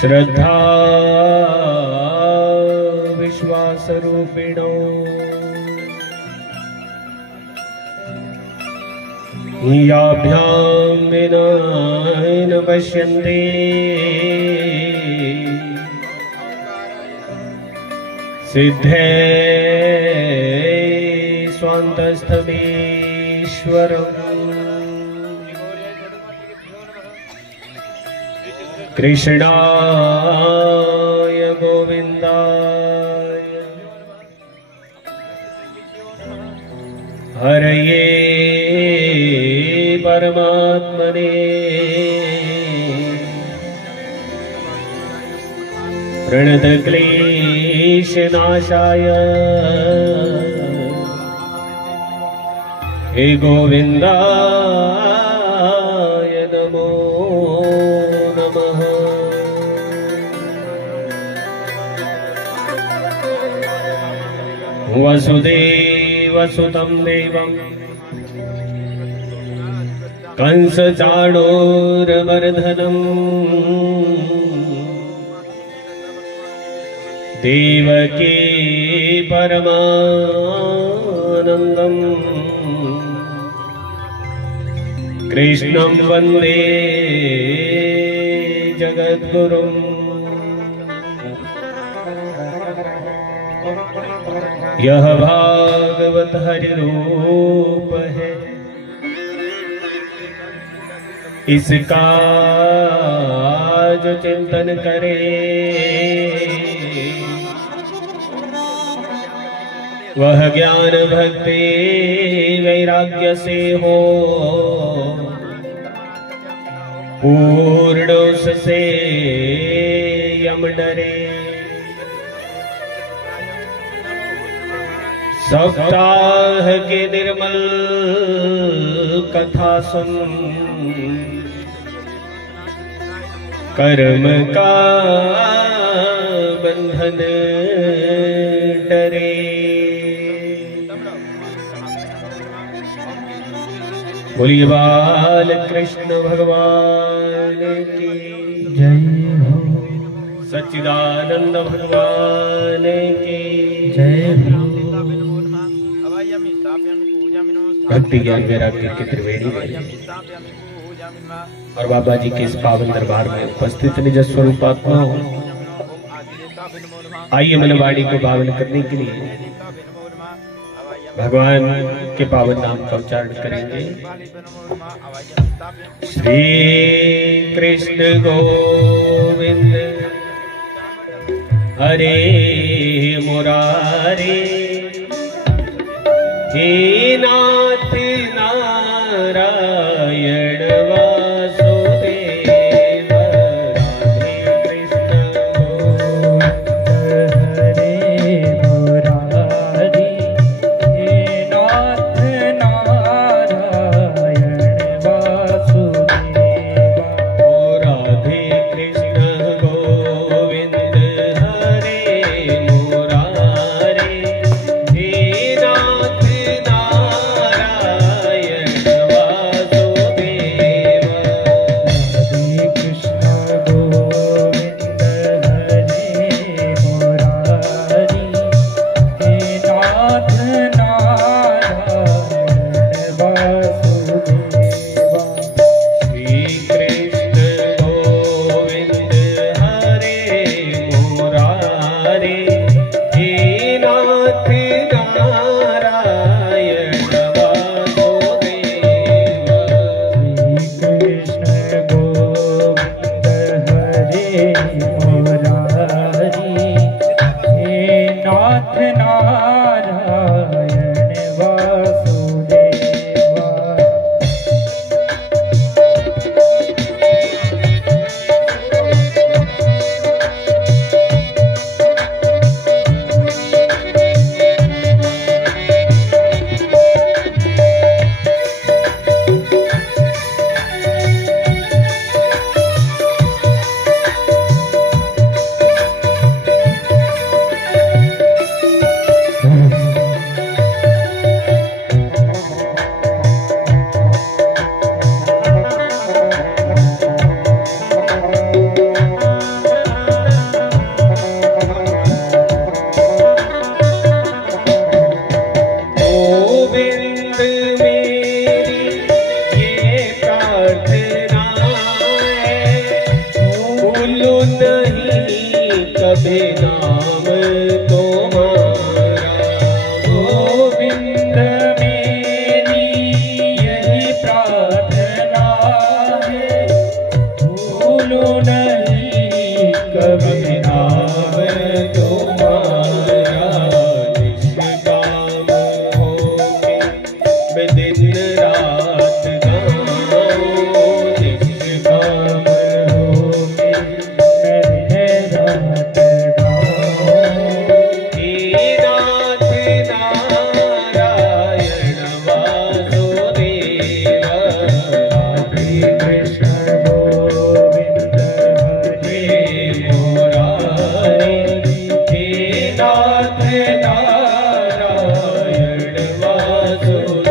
श्रद्धा विश्वास रूपिणो याभ्यां विनायन पश्यन्ते सिद्धे स्वान्तस्थमीश्वरम् कृष्णाय गोविन्दाय हरये परमात्मने प्रणतक्लेशनाशाय हे गोविन्दाय नमो नमः। वसुदेवसुतं देवं कंसचाणूरमर्दनम् देवकी परमानन्दम् कृष्णं वन्दे जगद्गुरुम्। यह भागवत हरि रूप है इसका जो चिंतन करे वह ज्ञान भक्ति वैराग्य से हो पूर्ण उससे यम डरे। सप्ताह के निर्मल कथा सुन कर्म का बंधन डरे। बोलिए बाल कृष्ण भगवान की जय हो। सच्चिदानंद भगवान की जय हो। भक्ति ज्ञान वैराग्य की त्रिवेणी में और बाबा जी के इस पावन दरबार में उपस्थित निज स्वरूप आत्मा हो। आइए मन वाणी को पावन करने के लिए भगवान के पावन नाम का उच्चारण करेंगे। श्री कृष्ण गोविंद हरे मुरारी हे नाथ नारायण वासुदेव राधे कृष्ण गोविंद हरे मुरारी हे नाथ नारायण वासुदेवा। ओ राधे कृष्ण गोविंद हरे मुरारी हे नाथ नारायण वासुदेव। नहीं कभी नाम तुम्हारा। गोविंद मेरी यही प्रार्थना है, भूलो नहीं कभी नाम तुम्हारा। निष्काम होके मैं दिन रात गाऊं, निष्काम होके मैं रात गाऊं। हे नाथ नारायण वासुदेव, राधे कृष्ण गोविंद हरे मुरारी। हे नाथ नारायण वासुदेव।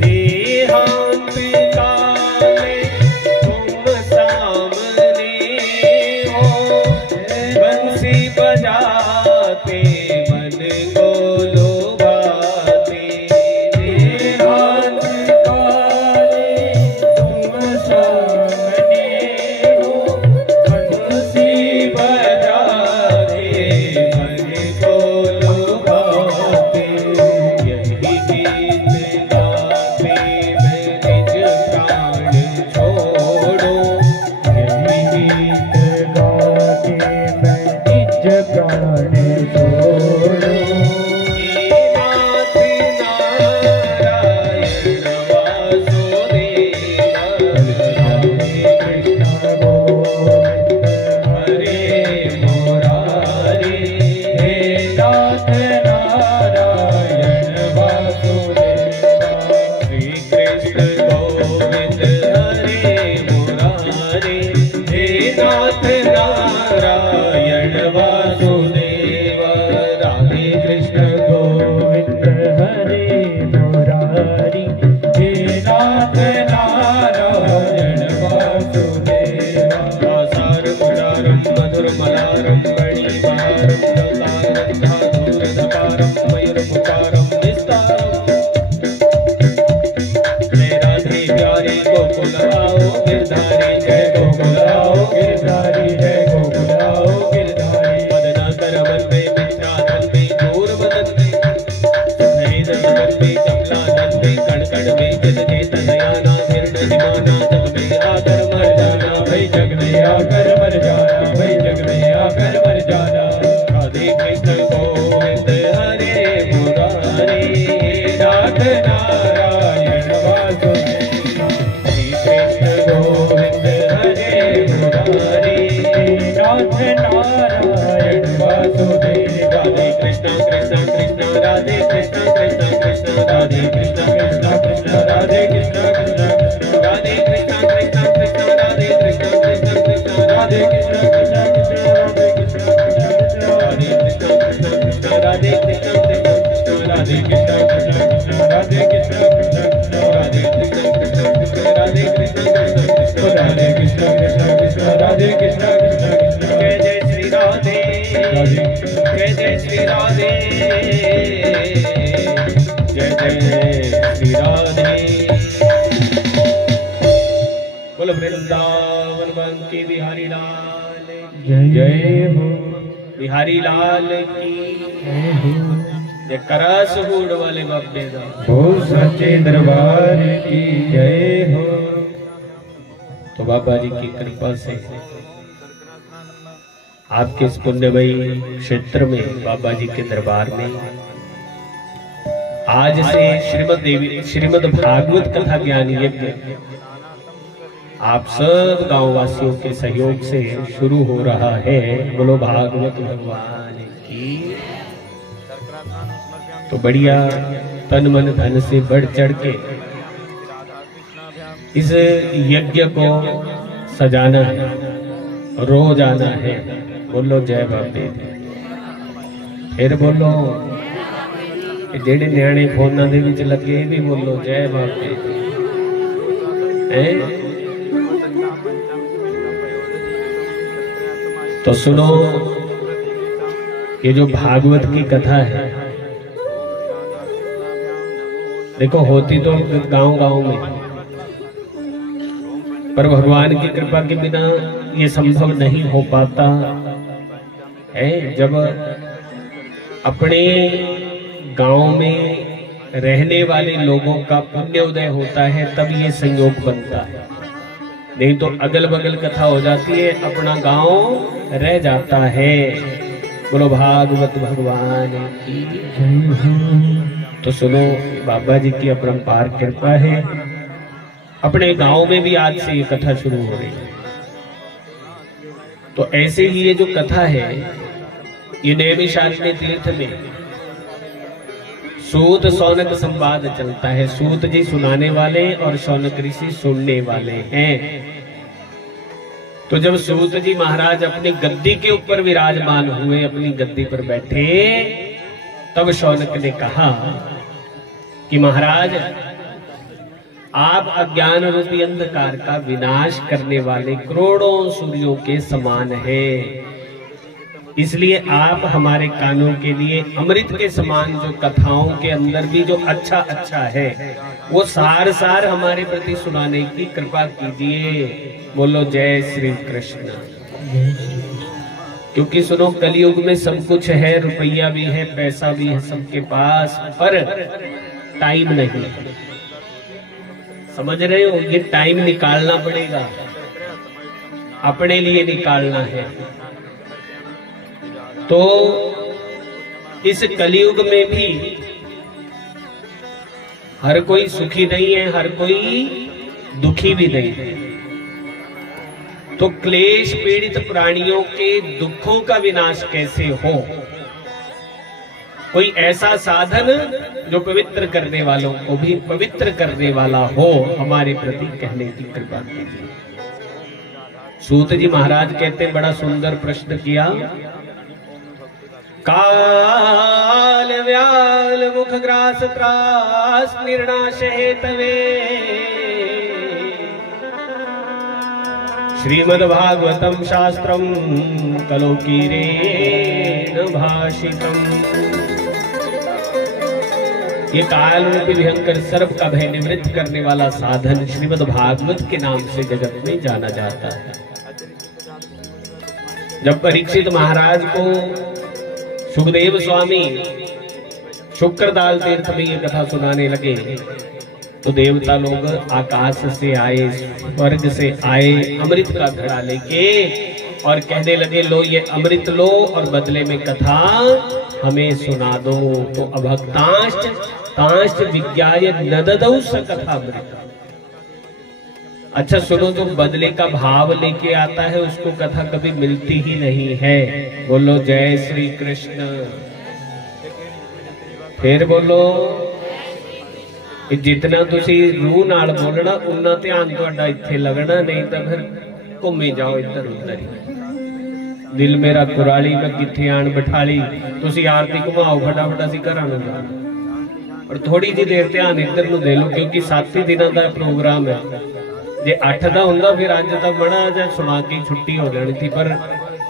देहांत काले तुम सामने हो, बंसी बजाते मन को लुभाते। देहांत काले तुम सामने हो, बंसी बजाते मन को लुभाते। यही गीत गाते मैं निज प्राण छोड़ूं, यही गीत गाके मैं निज प्राण छोड़ूं। हे नाथ नारायण वासुदेव, राधे कृष्ण गोविंद हरे मुरारी। हे नाथ नारायण वासुदेवा। श्री कृष्ण गोविंद हरे मुरारी। हे नाथ नारायण वासुदेव, राधे कृष्ण गोविंद हरे मुरारी। हे नाथ नारायण वासुदेवा। सार मुरारं मधुर मलारं मणिहारं ललारं धाधुरधकारं मयूरपुकारं विस्तारम्। जय राधे प्यारे गोकुल आओ गिरधारी, जय गोकुल आओ गिरधारी, जय गोकुल आओ गिरधारी। मदना कर मन में विश्राधन में दूर मदन में, सफेद मन में जमला धन में, कण कण में जल चेतन याना, हिरण हिमाना जग में आकर मर जाना, भाई जग में आकर मर जाना, भाई जग में आकर मर जाना। राधे कृष्ण गोविंद हरे मुरारी। नाथ नारायण वासुदेव, श्री कृष्ण गोविंद हरे मुरारी। नाथ नारायण वासुदेव। राधे कृष्ण कृष्ण कृष्ण राधे कृष्ण कृष्ण कृष्ण राधे कृष्ण कृष्ण कृष्ण राधे कृष्ण कृष्ण कृष्ण राधे कृष्ण कृष्ण कृष्ण राधे कृष्ण कृष्ण कृष्ण राधे कृष्ण कृष्ण कृष्ण राधे कृष्ण कृष्ण कृष्ण राधे कृष्ण कृष्ण कृष्ण राधे कृष्ण कृष्ण कृष्ण राधे कृष्ण कृष्ण कृष्ण राधे कृष्ण कृष्ण कृष्ण राधे कृष्ण कृष्ण कृष्ण राधे कृष्ण कृष्ण कृष्ण राधे कृष्ण कृष्ण कृष्ण राधे कृष्ण कृष्ण कृष्ण। जय जय श्री राधे, जय जय श्री राधे, जय जय श्री राधे। बोल वृंदावन बंकी बिहारी लाल की जय हो। बिहारी लाल की जय हो। जय करस हूड़ वाले बाबे दा। हो सच्चे दरबार की जय हो। तो बाबा जी की कृपा से आपके इस पुण्यमयी क्षेत्र में, बाबा जी के दरबार में आज से श्रीमद् भागवत कथा ज्ञान यज्ञ आप सब गांव वासियों के सहयोग से शुरू हो रहा है। बोलो भागवत भगवान की। तो बढ़िया तन मन धन से बढ़ चढ़ के इस यज्ञ को सजाना है, रोज आना है। बोलो जय बाबे। फिर बोलो, जेड़े न्याणे फोना दे विच लगे भी बोलो जय बाबे। तो सुनो, ये जो भागवत की कथा है, देखो होती तो गांव गांव में, पर भगवान की कृपा के बिना ये संभव नहीं हो पाता है। जब अपने गांव में रहने वाले लोगों का पुण्य उदय होता है तब ये संयोग बनता है, नहीं तो अगल बगल कथा हो जाती है, अपना गांव रह जाता है। बोलो भागवत भगवान की। तो सुनो, बाबा जी की अपरंपार कृपा है, अपने गांव में भी आज से ये कथा शुरू हो रही है। तो ऐसे ही ये जो कथा है, ये नैमिषारण्य तीर्थ में सूत शौनक संवाद चलता है। सूत जी सुनाने वाले और शौनक ऋषि सुनने वाले हैं। तो जब सूत जी महाराज अपनी गद्दी के ऊपर विराजमान हुए, अपनी गद्दी पर बैठे, तब शौनक ने कहा कि महाराज, आप अज्ञान रूपी अंधकार का विनाश करने वाले करोड़ों सूर्यों के समान हैं। इसलिए आप हमारे कानों के लिए अमृत के समान जो कथाओं के अंदर भी जो अच्छा अच्छा है, वो सार सार हमारे प्रति सुनाने की कृपा कीजिए। बोलो जय श्री कृष्ण। क्योंकि सुनो, कलयुग में सब कुछ है, रुपया भी है, पैसा भी है सबके पास, पर टाइम नहीं। समझ रहे हो? ये टाइम निकालना पड़ेगा, अपने लिए निकालना है। तो इस कलयुग में भी हर कोई सुखी नहीं है, हर कोई दुखी भी नहीं है। तो क्लेश पीड़ित प्राणियों के दुखों का विनाश कैसे हो? कोई ऐसा साधन जो पवित्र करने वालों को भी पवित्र करने वाला हो, हमारे प्रति कहने की कृपा कीजिए। सूत जी महाराज कहते, बड़ा सुंदर प्रश्न किया। काल व्याल मुख ग्रास त्रास निर्णाश हेतवे श्रीमद्भागवतम शास्त्रम कलोकीरेण भाषितम। ये काल रूपी भयंकर सर्प का भय निवृत्त करने वाला साधन श्रीमद्भागवत के नाम से जगत में जाना जाता है। जब परीक्षित महाराज को सुखदेव स्वामी शुक्रदाल तीर्थ में ये कथा सुनाने लगे, तो देवता लोग आकाश से आए, स्वर्ग से आए, अमृत का घड़ा लेके और कहने लगे, लो ये अमृत लो और बदले में कथा हमें सुना दो। तो अभक्तांश्च तांश्च विज्ञाय नददौ स कथामृत। अच्छा सुनो, जो बदले का भाव लेके आता है उसको कथा कभी मिलती ही नहीं है। बोलो जय श्री कृष्ण। फिर बोलो, जितना तुसी रूह नाल बोलना उन्ना ध्यान तुहाडा इत्थे लगना, नहीं तो फिर घूमी जाओ इधर उधर ही। दिल मेरा कुराली मैं किथे आन बिठाली, तुसी आरती घुमाओ फटाफट असीं घरां नूं जाना। और थोड़ी जी देर ध्यान इधर नूं दे लो, क्योंकि 7 ही दिनों का प्रोग्राम है। जे 8 का हुंदा फिर अज तक बड़ा जा सुना के छुट्टी हो जानी थी, पर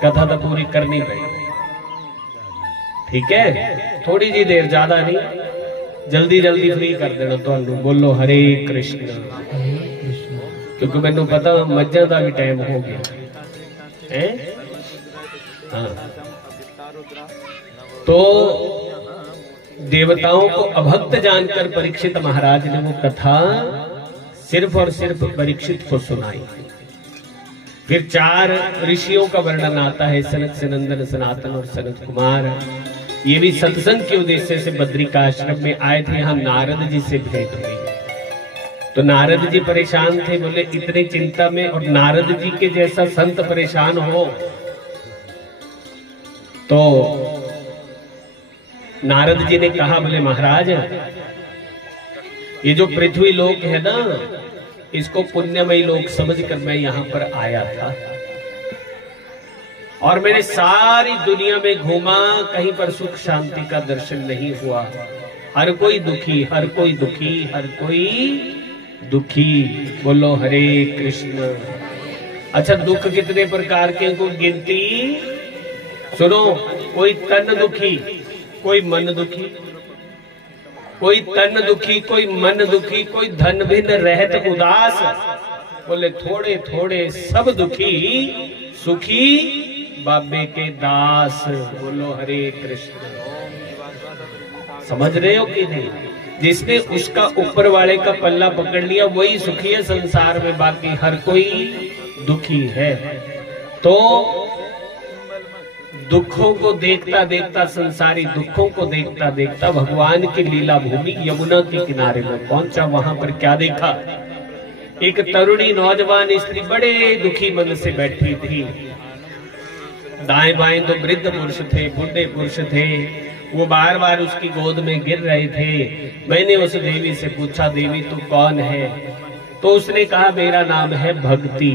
कथा तो पूरी करनी पई। ठीक है, थोड़ी जी देर, ज्यादा नहीं, जल्दी जल्दी फ्री कर देना तुहानू। बोलो हरे कृष्ण। क्योंकि मैनू पता मज्जां दा भी टाइम हो गया है। हाँ, तो देवताओं को अभक्त जानकर परीक्षित महाराज ने वो कथा सिर्फ और सिर्फ परीक्षित को सुनाई। फिर 4 ऋषियों का वर्णन आता है, सनत सनंदन सनातन और सनत कुमार। ये भी सत्संग के उद्देश्य से बद्रिका आश्रम में आए थे। यहाँ नारद जी से भेंट हुई, तो नारद जी परेशान थे, बोले इतने चिंता में, और नारद जी के जैसा संत परेशान हो तो नारद जी ने कहा, बोले महाराज ये जो पृथ्वी लोक है ना, इसको पुण्यमयी लोक समझकर मैं यहाँ पर आया था और मैंने सारी दुनिया में घूमा, कहीं पर सुख शांति का दर्शन नहीं हुआ। हर कोई दुखी, हर कोई दुखी, हर कोई दुखी। बोलो हरे कृष्ण। अच्छा, दुख कितने प्रकार के, को गिनती सुनो। कोई तन दुखी, कोई मन दुखी, कोई तन दुखी, कोई मन दुखी, कोई धन भिन्न रहत उदास। बोले थोड़े थोड़े सब दुखी, सुखी बाबे के दास। बोलो हरे कृष्ण। समझ रहे हो कि नहीं? जिसने उसका ऊपर वाले का पल्ला पकड़ लिया वही सुखी है संसार में, बाकी हर कोई दुखी है। तो दुखों को देखता देखता, संसारी दुखों को देखता देखता भगवान की लीला भूमि यमुना के किनारे में पहुंचा। वहां पर क्या देखा? एक तरुणी नौजवान स्त्री बड़े दुखी मन से बैठी थी। दाएं बाएं तो वृद्ध पुरुष थे, बूढ़े पुरुष थे, वो बार बार उसकी गोद में गिर रहे थे। मैंने उस देवी से पूछा, देवी तू कौन है? तो उसने कहा, मेरा नाम है भक्ति।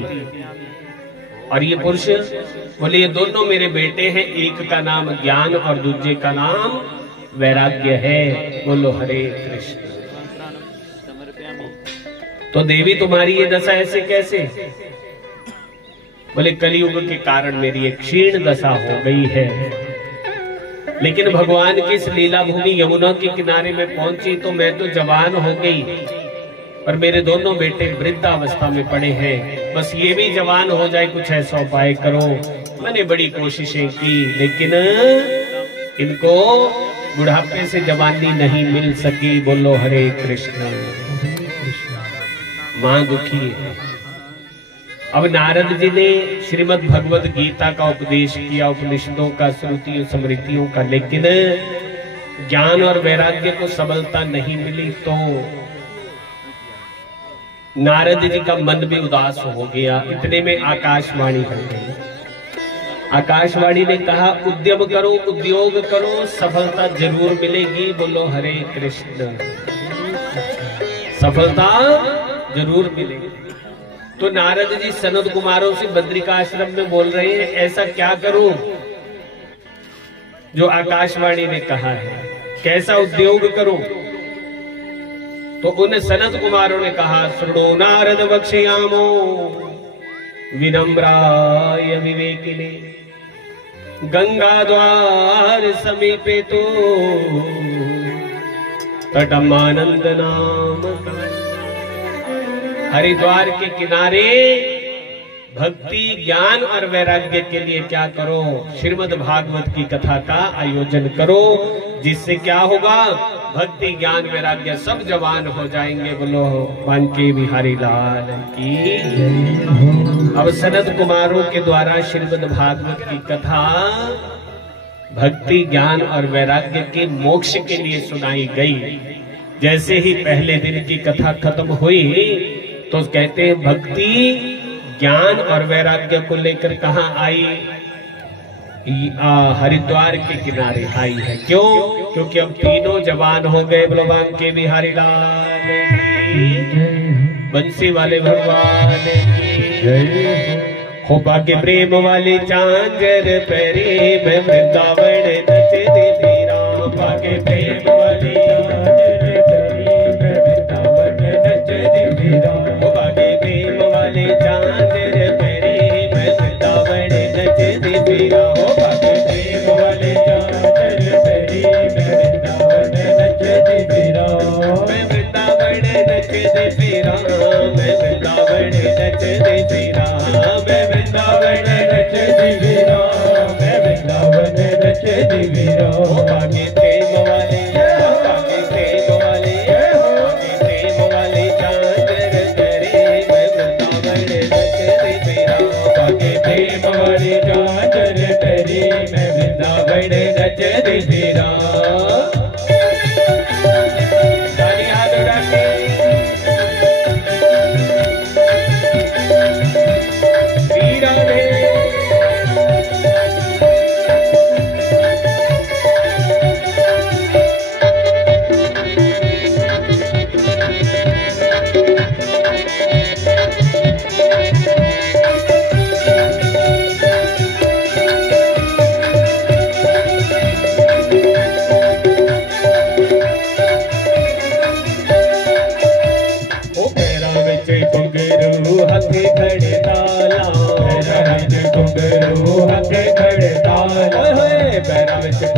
और ये पुरुष बोले, ये दोनों मेरे बेटे हैं, एक का नाम ज्ञान और दूसरे का नाम वैराग्य है। बोलो हरे कृष्ण। तो देवी तुम्हारी ये दशा ऐसे कैसे? बोले कलयुग के कारण मेरी एक क्षीण दशा हो गई है। लेकिन भगवान की इस लीला भूमि यमुना के किनारे में पहुंची तो मैं तो जवान हो गई, पर मेरे दोनों बेटे वृद्धावस्था में पड़े हैं। बस ये भी जवान हो जाए, कुछ ऐसा उपाय करो। मैंने बड़ी कोशिशें की, लेकिन इनको बुढ़ापे से जवानी नहीं मिल सकी। बोलो हरे कृष्ण। मां दुखी है। अब नारद जी ने श्रीमद् भगवद गीता का उपदेश किया, उपनिषदों का, श्रुतियों स्मृतियों का, लेकिन ज्ञान और वैराग्य को सबलता नहीं मिली। तो नारद जी का मन भी उदास हो गया। इतने में आकाशवाणी कर गई। आकाशवाणी ने कहा, उद्यम करो, उद्योग करो, सफलता जरूर मिलेगी। बोलो हरे कृष्ण। सफलता जरूर मिलेगी। तो नारद जी सनद कुमारों से बद्रिकाश्रम में बोल रहे हैं, ऐसा क्या करूं जो आकाशवाणी ने कहा है, कैसा उद्योग करूं? तो उन सनद कुमारों ने कहा, शृणो नारद वक्ष्यामो विनम्राय विवेकिने गंगा द्वार समीपे तो तटमानंद नाम। हरिद्वार के किनारे भक्ति, ज्ञान और वैराग्य के लिए क्या करो? श्रीमद् भागवत की कथा का आयोजन करो, जिससे क्या होगा? भक्ति, ज्ञान, वैराग्य सब जवान हो जाएंगे। बोलो बांके बिहारी लाल की। अब सनद कुमारों के द्वारा श्रीमद् भागवत की कथा भक्ति, ज्ञान और वैराग्य के मोक्ष के लिए सुनाई गई। जैसे ही पहले दिन की कथा खत्म हुई तो कहते हैं भक्ति, ज्ञान और वैराग्य को लेकर कहाँ आई? हरिद्वार के किनारे आई है। क्यों? क्योंकि अब तीनों जवान हो गए। बोलो बांके बिहारी लाल की, बंसी वाले भगवान की जय। हो बाके प्रेम वाली चांजर पैरी में वृंदावन नचे देवी राम। बाके प्रेम वाली चांजर पैरी में वृंदावन नचे देवी राम। हो बाके प्रेम वाली चांजर पैरी में वृंदावन नचे देवी राम। हो बाके प्रेम वाली चांजर पैरी में वृंदावन नचे देवी राम। मैं वृंदावन नचे देवी राम। मैं वृंदावन नचे देवी राम। मैं वृंदावन नचे देवी राम। मैं वृंदावन नचे देवी राम। बाके प्रेम वाली, बाके प्रेम वाली, बाके प्रेम वाली चांदर तेरी मैं वृंदावन नचे देवी राम। बाके प्रेम वाली चांदर तेरी मैं वृंदावन नचे देवी राम। ताली हाथ उठा के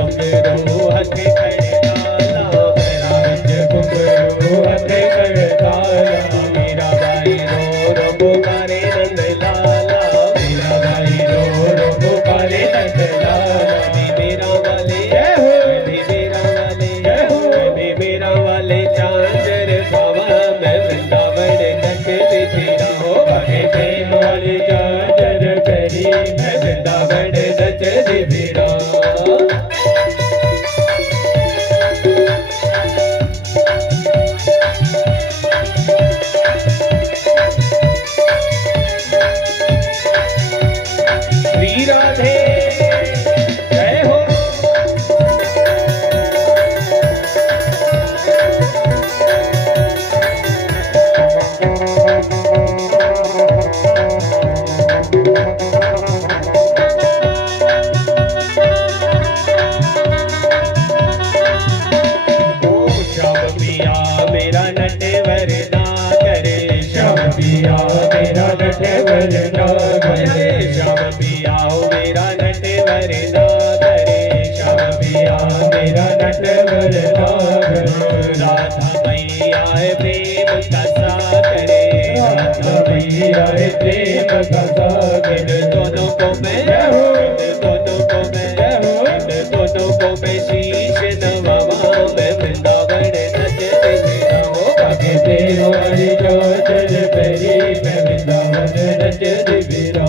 घुंघरू हथे करताला पैरा विच घुंघरू हथे करताला मीरा बाई रो रो पुकारे नंद लाला मीरा बाई रो रो पुकारे नंद लाला मेरा वाले जय हो मेरा वाले जय हो मेरा वाले चांचर बाबा मैं वृंदावन नचती फिरा हो भागे प्रेम वाली चांचर करी मैं वृंदावन नचती फिरा श्री राधे जय हो मेरा नटवर ना करे श्याम पिया मेरा नटवर ना करे श्याम पिया मेरा नटवर ना करे श्याम पिया मेरा नटवर ना करे राधा मैया प्रेम का सागरे राधा मैया प्रेम का सागर दोनों को मैं दोनों को मैं दोनों को मैं शीश नवावा मैं वृंदावन नचते मेरा हो भागे प्रेम वाली चांचर पहरी मैं वृंदावन नचते मेरा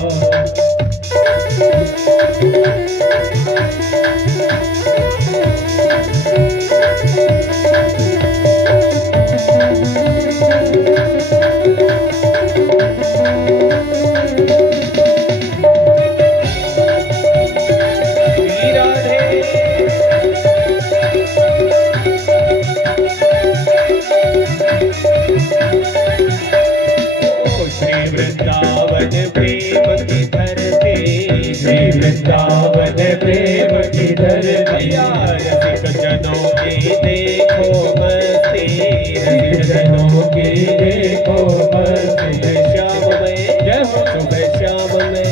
वृंदावन प्रेम की धरती श्री वृंदावन प्रेम की धरती रसिक जनों की देखो मस्ती रसिक जनों की देखो मस्ती श्याम में जय हो सुबह श्याम में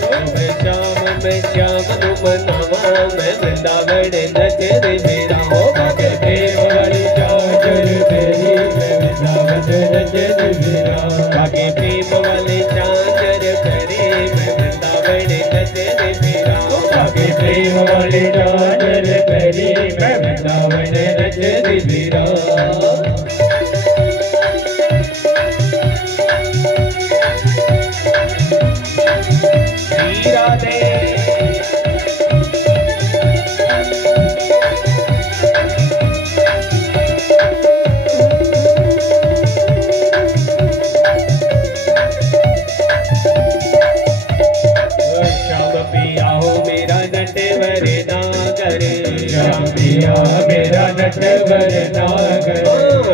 सुबह श्याम में श्याम तुम नवा मैं वृंदावन नचते मेरा हो भागे प्रेम वाली चांचर तेरी मैं वृंदावन नचते मेरा भागे प्रेम वाले चांचर करे मैं वृंदावन नचते मेरा भागे प्रेम वाले चांचर करे मैं वृंदावन नचते मेरा श्री राधे मेरा नटवर नागर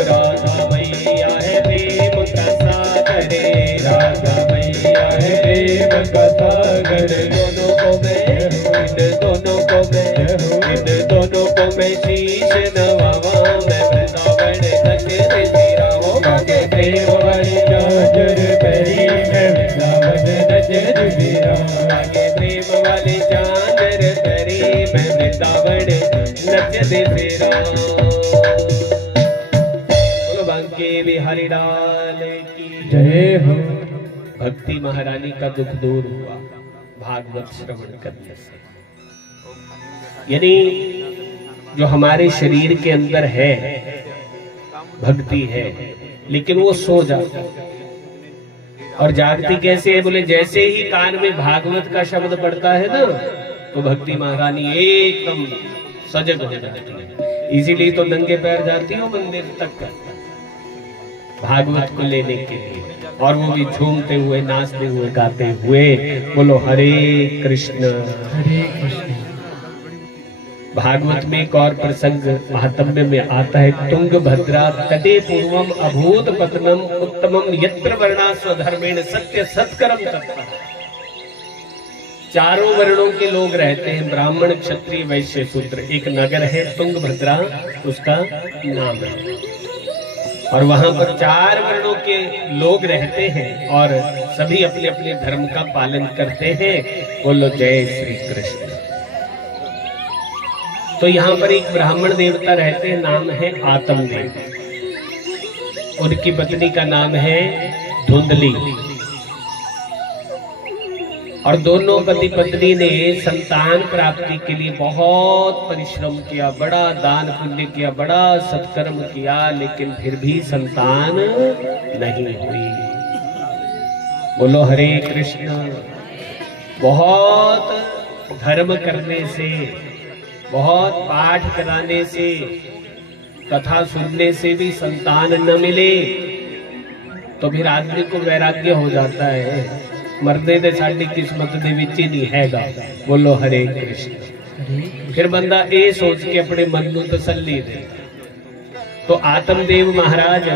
राधा मैया है प्रेम का सागर राधा मैया है प्रेम का सागर दोनों को मैं इन दोनों को मैं शीश नवावा मैं वृंदावन नचते मेरा हो भागे प्रेम वाली चांचर पहरी मैं वृंदावन नचते मेरा भागे प्रेम वाली चांचर पहरी मैं वृंदावन नचते मेरा बोलो बांके बिहारी लाल की जय हो। भक्ति महारानी का दुख दूर हुआ भागवत श्रवण करने से। यानी जो हमारे शरीर के अंदर है भक्ति है लेकिन वो सो जाता और जागती कैसे है बोले जैसे ही कान में भागवत का शब्द पड़ता है ना तो भक्ति महारानी एकदम सजग हो जाती है। इसीलिए तो नंगे पैर जाती हो मंदिर तक भागवत को लेने के लिए और वो भी झूमते हुए नाचते हुए गाते हुए बोलो हरे कृष्ण हरे कृष्ण। भागवत में एक और प्रसंग महात्म्य में आता है तुंगभद्रा तटे पूर्वम अभूत पतनम उत्तमम यत्र वर्णा स्वधर्मेण सत्य सत्कर्म तत्पर। चारों वर्णों के लोग रहते हैं ब्राह्मण क्षत्रिय वैश्य शूद्र। एक नगर है तुंगभद्रा उसका नाम है और वहां पर 4 वर्णों के लोग रहते हैं और सभी अपने अपने धर्म का पालन करते हैं। बोलो जय श्री कृष्ण। तो यहाँ पर एक ब्राह्मण देवता रहते हैं, नाम है आत्मदेव। उनकी पत्नी का नाम है धुंधली। और दोनों पति पत्नी ने संतान प्राप्ति के लिए बहुत परिश्रम किया, बड़ा दान पुण्य किया, बड़ा सत्कर्म किया, लेकिन फिर भी संतान नहीं हुई। बोलो हरे कृष्ण। बहुत धर्म करने से, बहुत पाठ कराने से, कथा सुनने से भी संतान न मिले तो फिर आदमी को वैराग्य हो जाता है। मरदे दे साडी किस्मत दे विच ही नहीं हैगा। बोलो हरे कृष्ण। फिर बंदा ये सोच के अपने मन को तसल्ली दे। तो आत्मदेव महाराज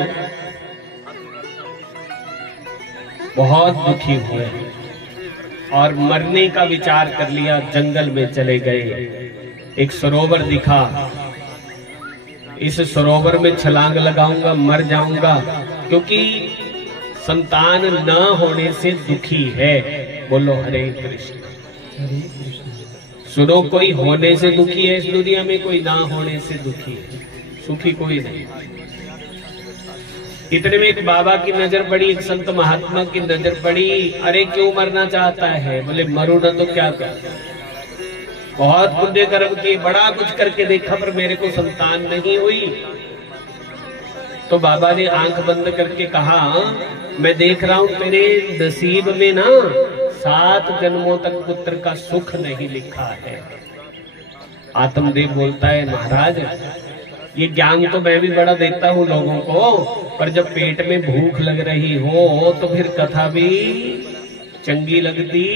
बहुत दुखी हुए और मरने का विचार कर लिया। जंगल में चले गए। एक सरोवर दिखा, इस सरोवर में छलांग लगाऊंगा, मर जाऊंगा, क्योंकि संतान न होने से दुखी है। बोलो हरे कृष्ण। सुनो, कोई होने से दुखी है इस दुनिया में, कोई ना होने से दुखी है, सुखी कोई नहीं। इतने में एक बाबा की नजर पड़ी, एक संत महात्मा की नजर पड़ी। अरे क्यों मरना चाहता है? बोले मरू ना तो क्या कर, बहुत पुण्य कर्म किए, बड़ा कुछ करके देखा पर मेरे को संतान नहीं हुई। तो बाबा ने आंख बंद करके कहा, मैं देख रहा हूं तेरे नसीब में ना 7 जन्मों तक पुत्र का सुख नहीं लिखा है। आत्मदेव बोलता है, महाराज ये ज्ञान तो मैं भी बड़ा देता हूँ लोगों को, पर जब पेट में भूख लग रही हो तो फिर कथा भी चंगी लगती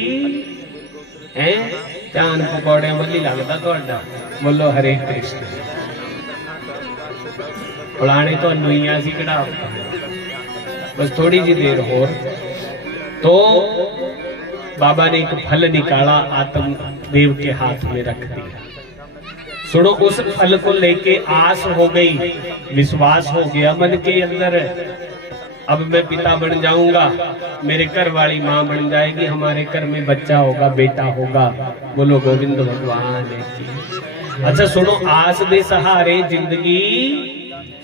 है। चान पकौड़े वाली लगता थोड़ा। बोलो हरे कृष्ण। फलाने तो अनुइया सी कढ़ा, बस थोड़ी जी देर हो तो बाबा ने एक फल निकाला, आत्मदेव के हाथ में रख दिया। सुनो, उस फल को लेके आस हो गई, विश्वास हो गया मन के अंदर, अब मैं पिता बन जाऊंगा, मेरे घर वाली माँ बन जाएगी, हमारे घर में बच्चा होगा, बेटा होगा। बोलो गोविंद भगवान की। अच्छा सुनो, आस दे सहारे जिंदगी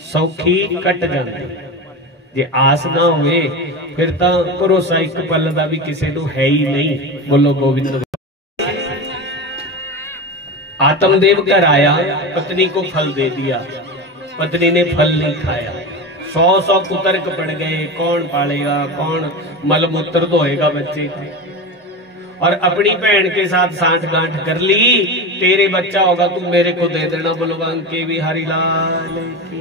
सौखी कट जाती। जे आस ना हुए फिर तो भरोसा एक पल का भी किसी को है ही नहीं। बोलो गोविंद। आत्मदेव घर आया, पत्नी को फल दे दिया, पत्नी ने फल नहीं खाया। 100 कुतर्क पड़ गए, कौन पालेगा, कौन मलमूत्र धोएगा बच्चे को। और अपनी बहन के साथ साठ गांठ कर ली, तेरे बच्चा होगा तुम मेरे को दे देना। बोलो के बिहारी लाल की।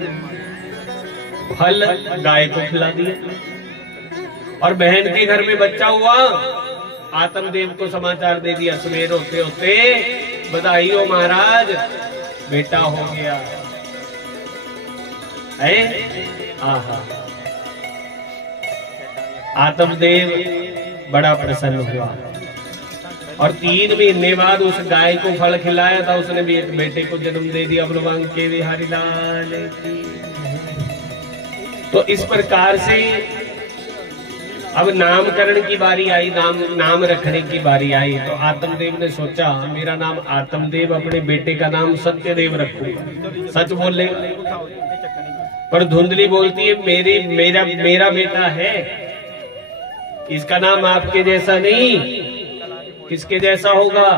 फल गाय को खिला दिया और बहन के घर में बच्चा हुआ। आत्मदेव को समाचार दे दिया, सवेर होते होते बधाई हो महाराज, बेटा हो गया है। आहा, आत्मदेव बड़ा प्रसन्न हुआ और 3 महीने बाद उस गाय को फल खिलाया था। उसने भी एक बेटे को जन्म दे दिया। भगवान के बिहारी लाल की। तो इस प्रकार से अब नामकरण की बारी आई, नाम रखने की बारी आई। तो आत्मदेव ने सोचा, मेरा नाम आत्मदेव, अपने बेटे का नाम सत्यदेव रखूंगा, सच बोले। पर धुंधली बोलती है, मेरा बेटा है, इसका नाम आपके जैसा नहीं, किसके जैसा होगा?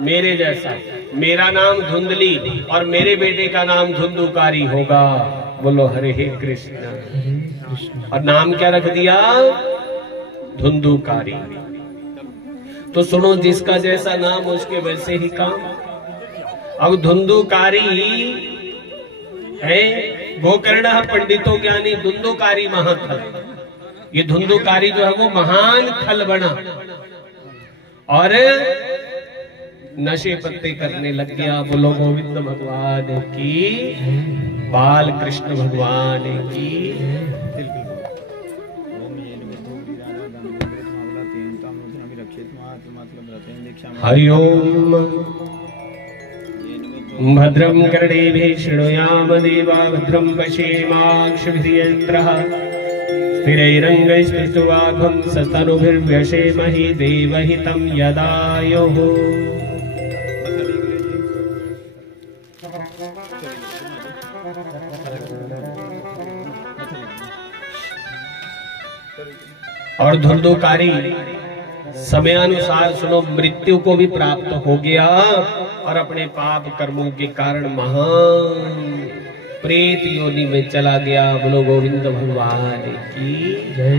मेरे जैसा। मेरा नाम धुंधली और मेरे बेटे का नाम धुंधुकारी होगा। बोलो हरे कृष्ण। और नाम क्या रख दिया? धुंधुकारी। तो सुनो, जिसका जैसा नाम उसके वैसे ही काम। अब धुंधुकारी है, गोकर्ण पंडितों ज्ञानी धुंधुकारी महाखल। ये धुंधुकारी जो है वो महान खल बना और नशे पत्ते करने लग गया। बोलो गोविंद भगवान की, बाल कृष्ण भगवान की। हरिओम। भद्रं कर्णेभिः शृणुयाम देवा, भद्रं पश्येमाक्षभिर्यजत्रः, स्थिरैरङ्गैस्तुवाघं सतनुभिर्व्यसेमहि देवहितं यदायुः। और धुंधुकारी समयानुसार सुनो, मृत्यु को भी प्राप्त हो गया और अपने पाप कर्मों के कारण महान प्रेत योनि में चला गया। बोलो गोविंद भगवान की जय।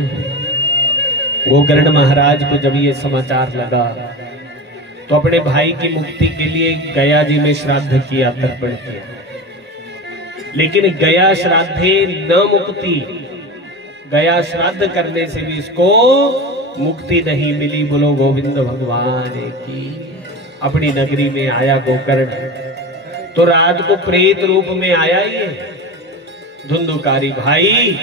गोकर्ण महाराज को जब ये समाचार लगा तो अपने भाई की मुक्ति के लिए गया जी में श्राद्ध किया, तर्पण किया, लेकिन गया श्राद्धे न मुक्ति, गया श्राद्ध करने से भी इसको मुक्ति नहीं मिली। बोलो गोविंद भगवान की। अपनी नगरी में आया गोकर्ण, तो रात को प्रेत रूप में आया ये धुंधुकारी भाई,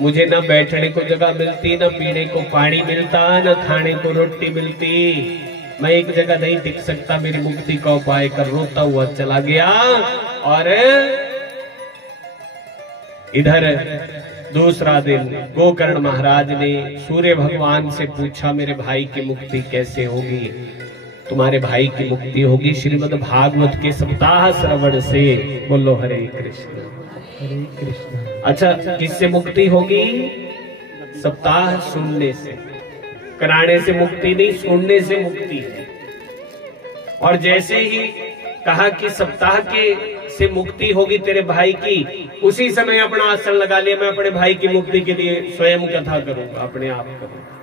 मुझे न बैठने को जगह मिलती, न पीने को पानी मिलता, न खाने को रोटी मिलती, मैं एक जगह नहीं टिक सकता, मेरी मुक्ति का उपाय कर, रोता हुआ चला गया। और इधर दूसरा दिन गोकर्ण महाराज ने सूर्य भगवान से पूछा, मेरे भाई की मुक्ति कैसे होगी? तुम्हारे भाई की मुक्ति होगी श्रीमद् भागवत के सप्ताह श्रवण से। बोलो हरे कृष्ण हरे कृष्ण। अच्छा, किससे मुक्ति होगी? सप्ताह सुनने से, कराने से मुक्ति नहीं, सुनने से मुक्ति है। और जैसे ही कहा कि सप्ताह के से मुक्ति होगी तेरे भाई की, उसी समय अपना आसन लगा लिया, मैं अपने भाई की मुक्ति के लिए स्वयं कथा करूंगा, अपने आप करूंगा।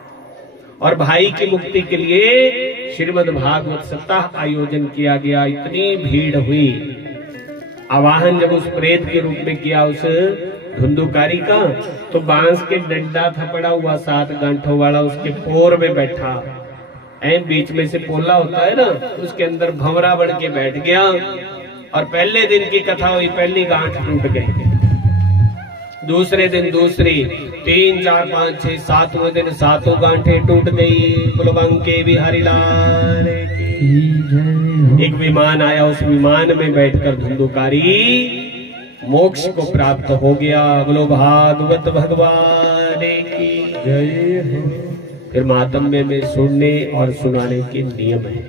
और भाई की मुक्ति के लिए श्रीमद् भागवत सप्ताह आयोजन किया गया। इतनी भीड़ हुई। आवाहन जब उस प्रेत के रूप में किया उस धुंधुकारी का, तो बांस के डंडा था पड़ा हुआ 7 गांठों वाला, उसके पोर में बैठा, बीच में से पोला होता है ना, उसके अंदर भंवरा बन के बैठ गया। और पहले दिन की कथा हुई, पहली गांठ टूट गई, दूसरे दिन दूसरी, 3, 4, 5, 6, 7वें दिन 7 गांठें टूट गई। बुलबंके बिहारी लाल की। एक विमान आया, उस विमान में बैठकर धुंधुकारी मोक्ष को प्राप्त हो गया। बोलो भागवत भगवान की जय हो। फिर मातम्य में सुनने और सुनाने के नियम है।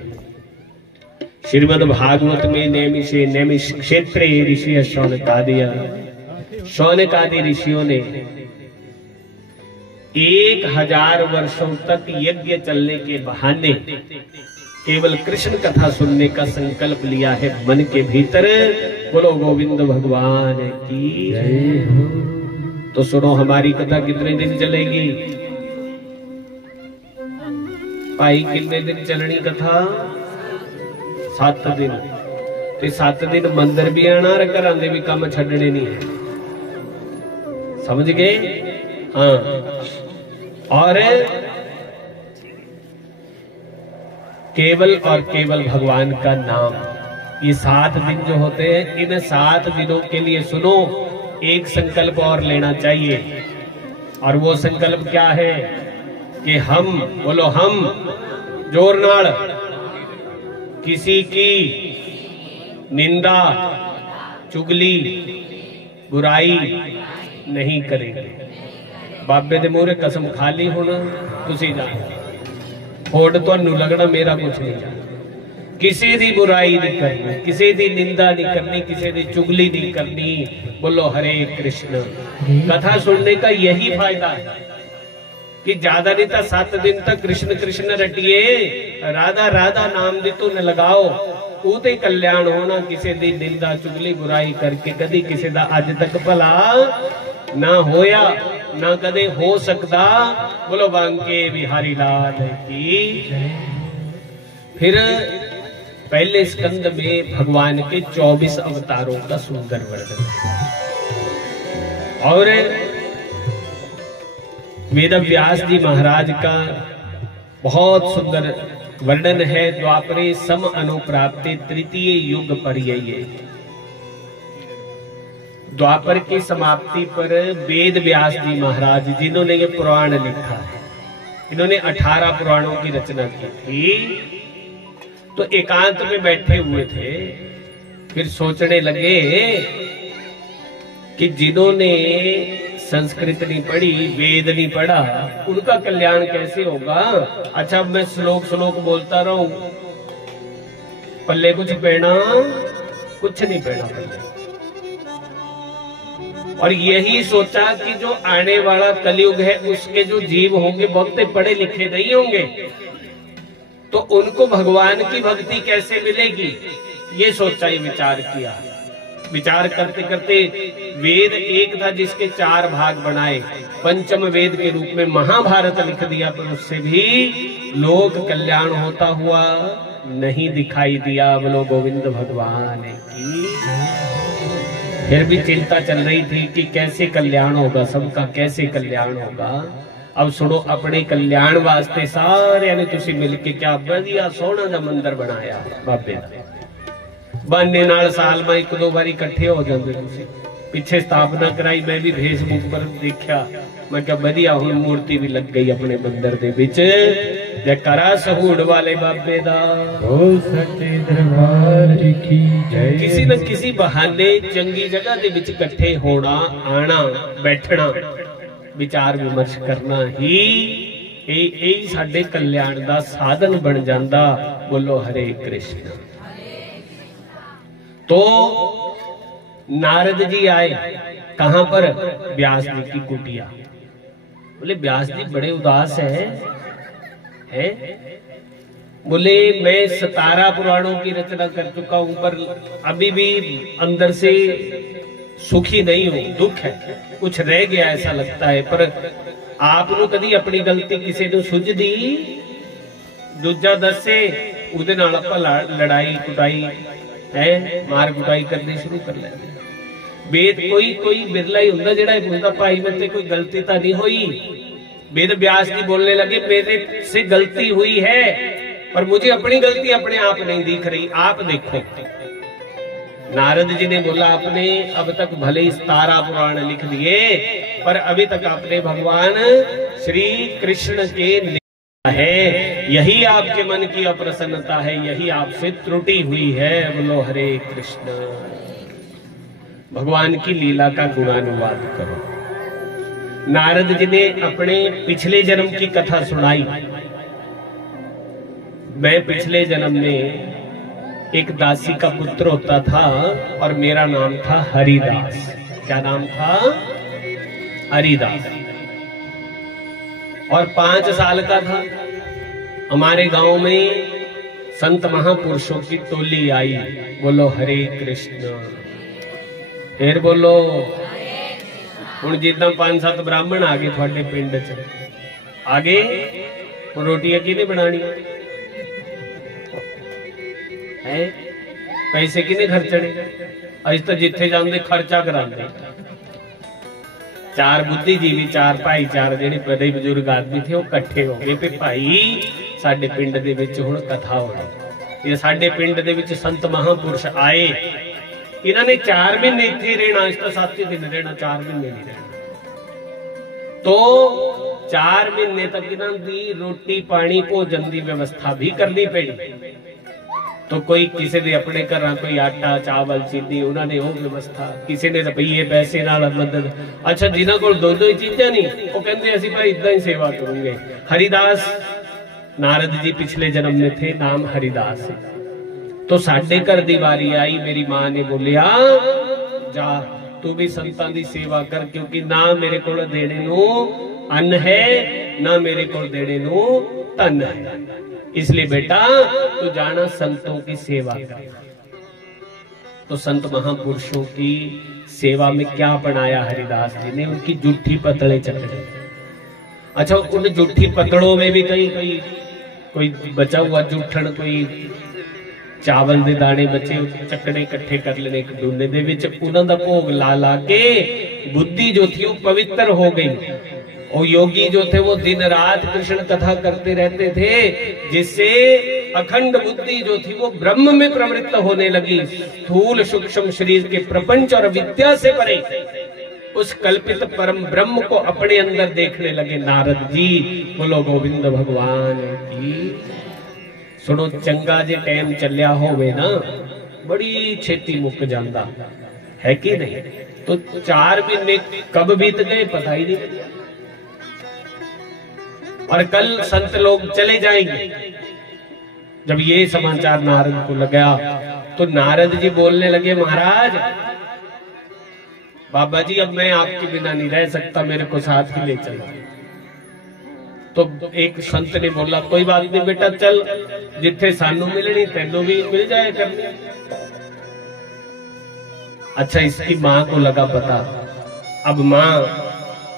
श्रीमद् भागवत में नैमिष क्षेत्रे ऋषि शौनकादिया, शौनकादि ऋषियों ने 1000 वर्षों तक यज्ञ चलने के बहाने केवल कृष्ण कथा सुनने का संकल्प लिया है मन के भीतर। बोलो गोविंद भगवान की जय हो। तो सुनो, हमारी कथा कितने दिन चलेगी भाई? कितने दिन चलनी कथा? 7 दिन। ते 7 दिन मंदिर भी आना, घरां दे भी काम छड्डने नहीं है, समझ गए? हाँ। और केवल और केवल भगवान का नाम। ये 7 दिन जो होते हैं, इन 7 दिनों के लिए सुनो, एक संकल्प और लेना चाहिए। और वो संकल्प क्या है कि हम, बोलो हम, जोर नाल किसी की निंदा, चुगली, बुराई नहीं करेंगे। बाबे दे मूहरे कसम खाली होना, तुसी जानो होड़ तुहानू लगना मेरा कुछ नहीं जाना। किसी दी बुराई नहीं करनी, किसी दी निंदा नहीं करनी, किसी दी चुगली नहीं करनी। बोलो हरे कृष्ण। कथा सुनने का यही फायदा है कि ज्यादा नहीं था 7 दिन तक कृष्ण कृष्ण रटिए, राधा राधा नाम दी तो न लगाओ, उते कल्याण होना। किसी दी निंदा चुगली बुराई करके कदी किसी दा अज तक भला ना होया, ना कदे हो सकता। बोलो बांके बिहारी लाल की। फिर पहले स्कंद में भगवान के 24 अवतारों का सुंदर वर्णन है। और वेद व्यास जी महाराज का बहुत सुंदर वर्णन है। द्वापरे सम अनुप्राप्ते तृतीय युग पर्यये। द्वापर की समाप्ति पर वेद व्यास जी महाराज, जिन्होंने ये पुराण लिखा है, इन्होंने 18 पुराणों की रचना की थी, तो एकांत में बैठे हुए थे। फिर सोचने लगे कि जिन्होंने संस्कृत नहीं पढ़ी, वेद नहीं पढ़ा, उनका कल्याण कैसे होगा। अच्छा, मैं श्लोक बोलता रहूं, पल्ले कुछ पहना कुछ नहीं पैना पड़ेगा। और यही सोचा कि जो आने वाला कलयुग है उसके जो जीव होंगे बहुते पढ़े लिखे नहीं होंगे, तो उनको भगवान की भक्ति कैसे मिलेगी, ये सोचा, ये विचार किया। विचार करते करते वेद एक था जिसके 4 भाग बनाए, पंचम वेद के रूप में महाभारत लिख दिया, पर उससे भी लोक कल्याण होता हुआ नहीं दिखाई दिया। बोलो गोविंद भगवान की। फिर भी चिंता चल रही थी कि कैसे कल्याण होगा सबका, कैसे कल्याण होगा। अब सुनो, अपने कल्याण वास्ते सारे ने तुसी मिलके क्या बढ़िया सोहना दा मंदिर बनाया बाबे दा। बहाने नाल साल में 1-2 बार इकट्ठे हो जाते तुसी। पिछे स्थापना कराई, मैं भी फेसबुक पर देखा, मैं क्या बढ़िया हुण मूर्ति भी लग गई अपने मंदिर दे विच। जयकारा सहूड़ वाले बाबे दा, ओ सच्चे दरबार की जय। किसी न किसी बहाने चंगी जगह दे विच इकट्ठे होना, आना, बैठना, विचार विमर्श करना ही यही साडे कल्याण दा साधन बन जांदा। बोलो हरे कृष्ण। तो नारद जी आए कहां पर, व्यास जी की कुटिया। बोले व्यास जी बड़े उदास हैं? बोले मैं 17 पुराणों की रचना कर चुका हूं, पर अभी भी अंदर से सुखी नहीं हूं, दुख है, कुछ रह गया ऐसा लगता है। पर आपनों कदी अपनी गलती किसी ने सुझ दी? दूजा दसे उहदे नाल आपां लड़ाई कुटाई है, मार कुटाई करनी शुरू कर लेंगे। वेद कोई बिरला ही हुंदा जेड़ा पुछदा भाई मेरे कोई गलती तो नहीं हुई। वेद व्यास जी बोलने लगे मेरे से गलती हुई है, पर मुझे अपनी गलती अपने आप नहीं दिख रही, आप देखो। नारद जी ने बोला आपने अब तक भले ही 17 पुराण लिख दिए, पर अभी तक आपने भगवान श्री कृष्ण के है, यही आपके मन की अप्रसन्नता है, यही आपसे त्रुटि हुई है। बोलो हरे कृष्ण। भगवान की लीला का गुणानुवाद करो। नारद जी ने अपने पिछले जन्म की कथा सुनाई। मैं पिछले जन्म में एक दासी का पुत्र होता था और मेरा नाम था हरिदास। क्या नाम था? हरिदास। और 5 साल का था। हमारे गांव में संत महापुरुषों की टोली आई। बोलो हरे कृष्ण। फिर बोलो। हुण जिद्दां 5-7 ब्राह्मण आ गए थोड़े पिंड च, आगे रोटियां किने बनानी है, पैसे किने खर्चने? अज तो जिथे जाते खर्चा कराते। 4 बुद्धिजीवी, 4 भाईचार जेडे बड़े बजुर्ग आदमी थे, वो इकट्ठे हो गए कि भाई साडे पिंड दे विच हुण कथा होनी। ये साडे पिंड दे विच संत महापुरुष आए, इन्होंने 4 महीने इत्थे रहना, इस तो 7 दिन रहना, 4 महीने नहीं रहना। तो 4 महीने तक इन्हों दी रोटी पानी भोजन की व्यवस्था भी करनी पड़ी। तो कोई किसी ने अपने घर कोई आटा चावल चीनी, उन्होंने वो व्यवस्था, किसी ने रुपये पैसे नाल मदद। अच्छा जिन्हों को दोनों ही चीजा नहीं, वो कहते असीं भाई इदा ही सेवा करेंगे। हरिदास नारद जी पिछले जन्म में थे, नाम हरिदास। तो साडे घर दी वारी आई, मेरी मां ने बोलिया जा तू भी संतां दी सेवा कर, क्योंकि ना मेरे को देने नू अन्न है, ना मेरे को देने नू धन है, इसलिए बेटा तू जाना संतों की सेवा कर। तो संत महापुरुषों की सेवा में क्या बनाया हरिदास जी ने? उनकी जूठी पतले चकरे। अच्छा उन जूठी पतड़ों में भी कई कोई बचा हुआ जूठन, कोई चावल दे दाने बचे चकने इकट्ठे कर लेने एक डूने दे विच, उन्हां दा भोग ला ला के बुद्धि जो थी वो पवित्र हो गई। और योगी जो थे वो दिन रात कृष्ण कथा करते रहते थे, जिससे अखंड बुद्धि जो थी वो ब्रह्म में प्रवृत्त होने लगी। स्थूल सूक्ष्म शरीर के प्रपंच और विद्या से परे उस कल्पित परम ब्रह्म को अपने अंदर देखने लगे नारद जी। बोलो गोविंद भगवान की। सुनो चंगा जे टाइम चलिया होवे ना, बड़ी छेती मुक जांदा है कि नहीं? तो 4 महीने कब बीत गए पता ही नहीं। और कल संत लोग चले जाएंगे। जब ये समाचार नारद को लगा तो नारद जी बोलने लगे, महाराज बाबा जी अब मैं आपके बिना नहीं रह सकता, मेरे को साथ ही ले चलो। तो एक संत ने बोला, कोई बात नहीं बेटा, चल जिथे सानू मिलनी तेनू भी मिल जाए करनी। अच्छा, इसकी माँ को लगा पता। अब माँ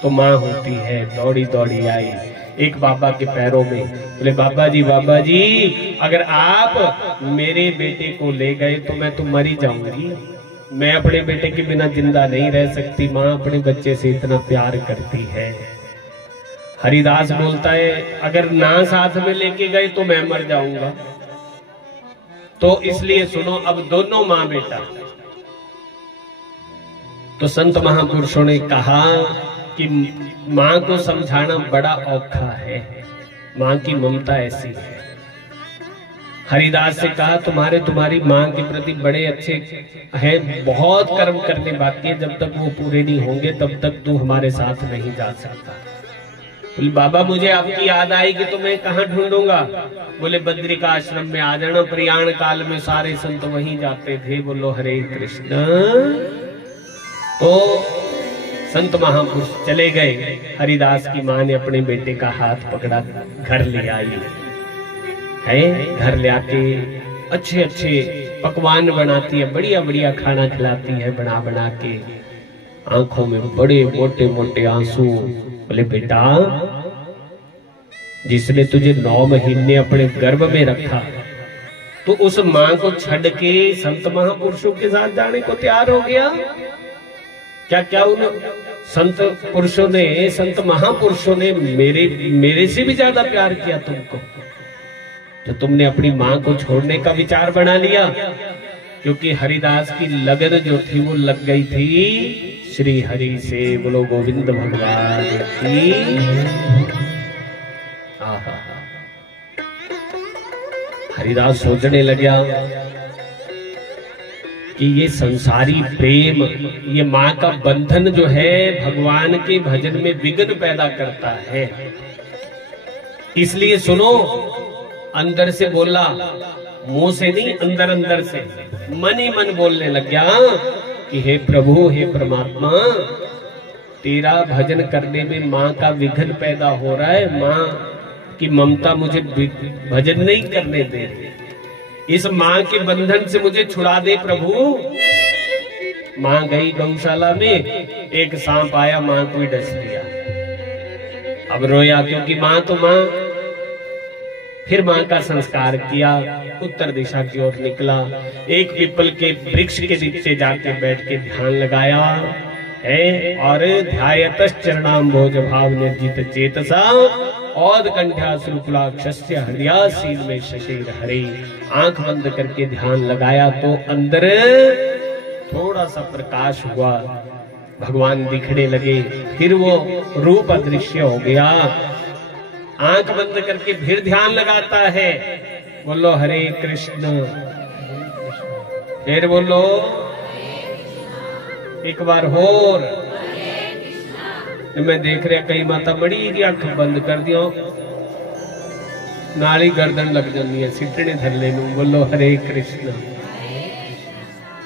तो माँ होती है, दौड़ी दौड़ी आई एक बाबा के पैरों में, बोले बाबा जी अगर आप मेरे बेटे को ले गए तो मैं तो मर ही जाऊंगी, मैं अपने बेटे के बिना जिंदा नहीं रह सकती। माँ अपने बच्चे से इतना प्यार करती है। हरिदास बोलता है, अगर ना साथ में लेके गए तो मैं मर जाऊंगा। तो इसलिए सुनो, अब दोनों माँ बेटा। तो संत महापुरुषों ने कहा कि माँ को समझाना बड़ा औखा है, माँ की ममता ऐसी है। हरिदास से कहा, तुम्हारी माँ के प्रति बड़े अच्छे हैं, बहुत कर्म करने बाकी है, जब तक वो पूरे नहीं होंगे तब तक तू हमारे साथ नहीं जा सकता। बोले बाबा मुझे आपकी याद आएगी तो मैं कहाँ ढूंढूंगा? बोले बद्रिका आश्रम में आ जाना, प्रयाण काल में सारे संत वहीं जाते थे। बोलो हरे कृष्ण। तो संत महापुरुष चले गए। हरिदास की माँ ने अपने बेटे का हाथ पकड़ा, घर ले आई है। घर ले आके अच्छे अच्छे पकवान बनाती है, बढ़िया बढ़िया खाना खिलाती है बना बना के। आंखों में बड़े मोटे मोटे आंसू। बोले बेटा, जिसने तुझे 9 महीने अपने गर्भ में रखा, तो उस माँ को छड़ के संत महापुरुषों के साथ जाने को तैयार हो गया? क्या उन संत पुरुषों ने, संत महापुरुषों ने मेरे से भी ज्यादा प्यार किया तुमको, तो तुमने अपनी माँ को छोड़ने का विचार बना लिया? क्योंकि हरिदास की लगन जो थी वो लग गई थी श्री हरि से। बोलो गोविंद भगवान की। हरिदास सोचने लगा कि ये संसारी प्रेम, ये माँ का बंधन जो है भगवान के भजन में विघ्न पैदा करता है। इसलिए सुनो, अंदर से बोला, मुंह से नहीं, अंदर अंदर से मन ही मन बोलने लग गया कि हे प्रभु, हे परमात्मा, तेरा भजन करने में माँ का विघ्न पैदा हो रहा है, माँ की ममता मुझे भजन नहीं करने दे, इस माँ के बंधन से मुझे छुड़ा दे प्रभु। माँ गई गौशाला में, एक सांप आया, माँ को ही डस लिया। अब रोया, क्योंकि माँ तो माँ। फिर माँ का संस्कार किया, उत्तर दिशा की ओर निकला, एक पीपल के वृक्ष के नीचे जाके बैठ के ध्यान लगाया है। और ध्यायतश्च चरणाम्भोज भाव निर्जित चेतसा औद कंठ्याश्रुकुलाक्षस्य हृदयासीन में शशेर हरे। आंख बंद करके ध्यान लगाया तो अंदर थोड़ा सा प्रकाश हुआ, भगवान दिखने लगे। फिर वो रूप अदृश्य हो गया। आंख बंद करके फिर ध्यान लगाता है, बोलो हरे कृष्ण। फिर बोलो एक बार और। मैं देख रहा कई माता बड़ी की अख बंद कर दियो, नाली गर्दन लग जाती है सिटने थल्ले नूं। बोलो हरे कृष्ण।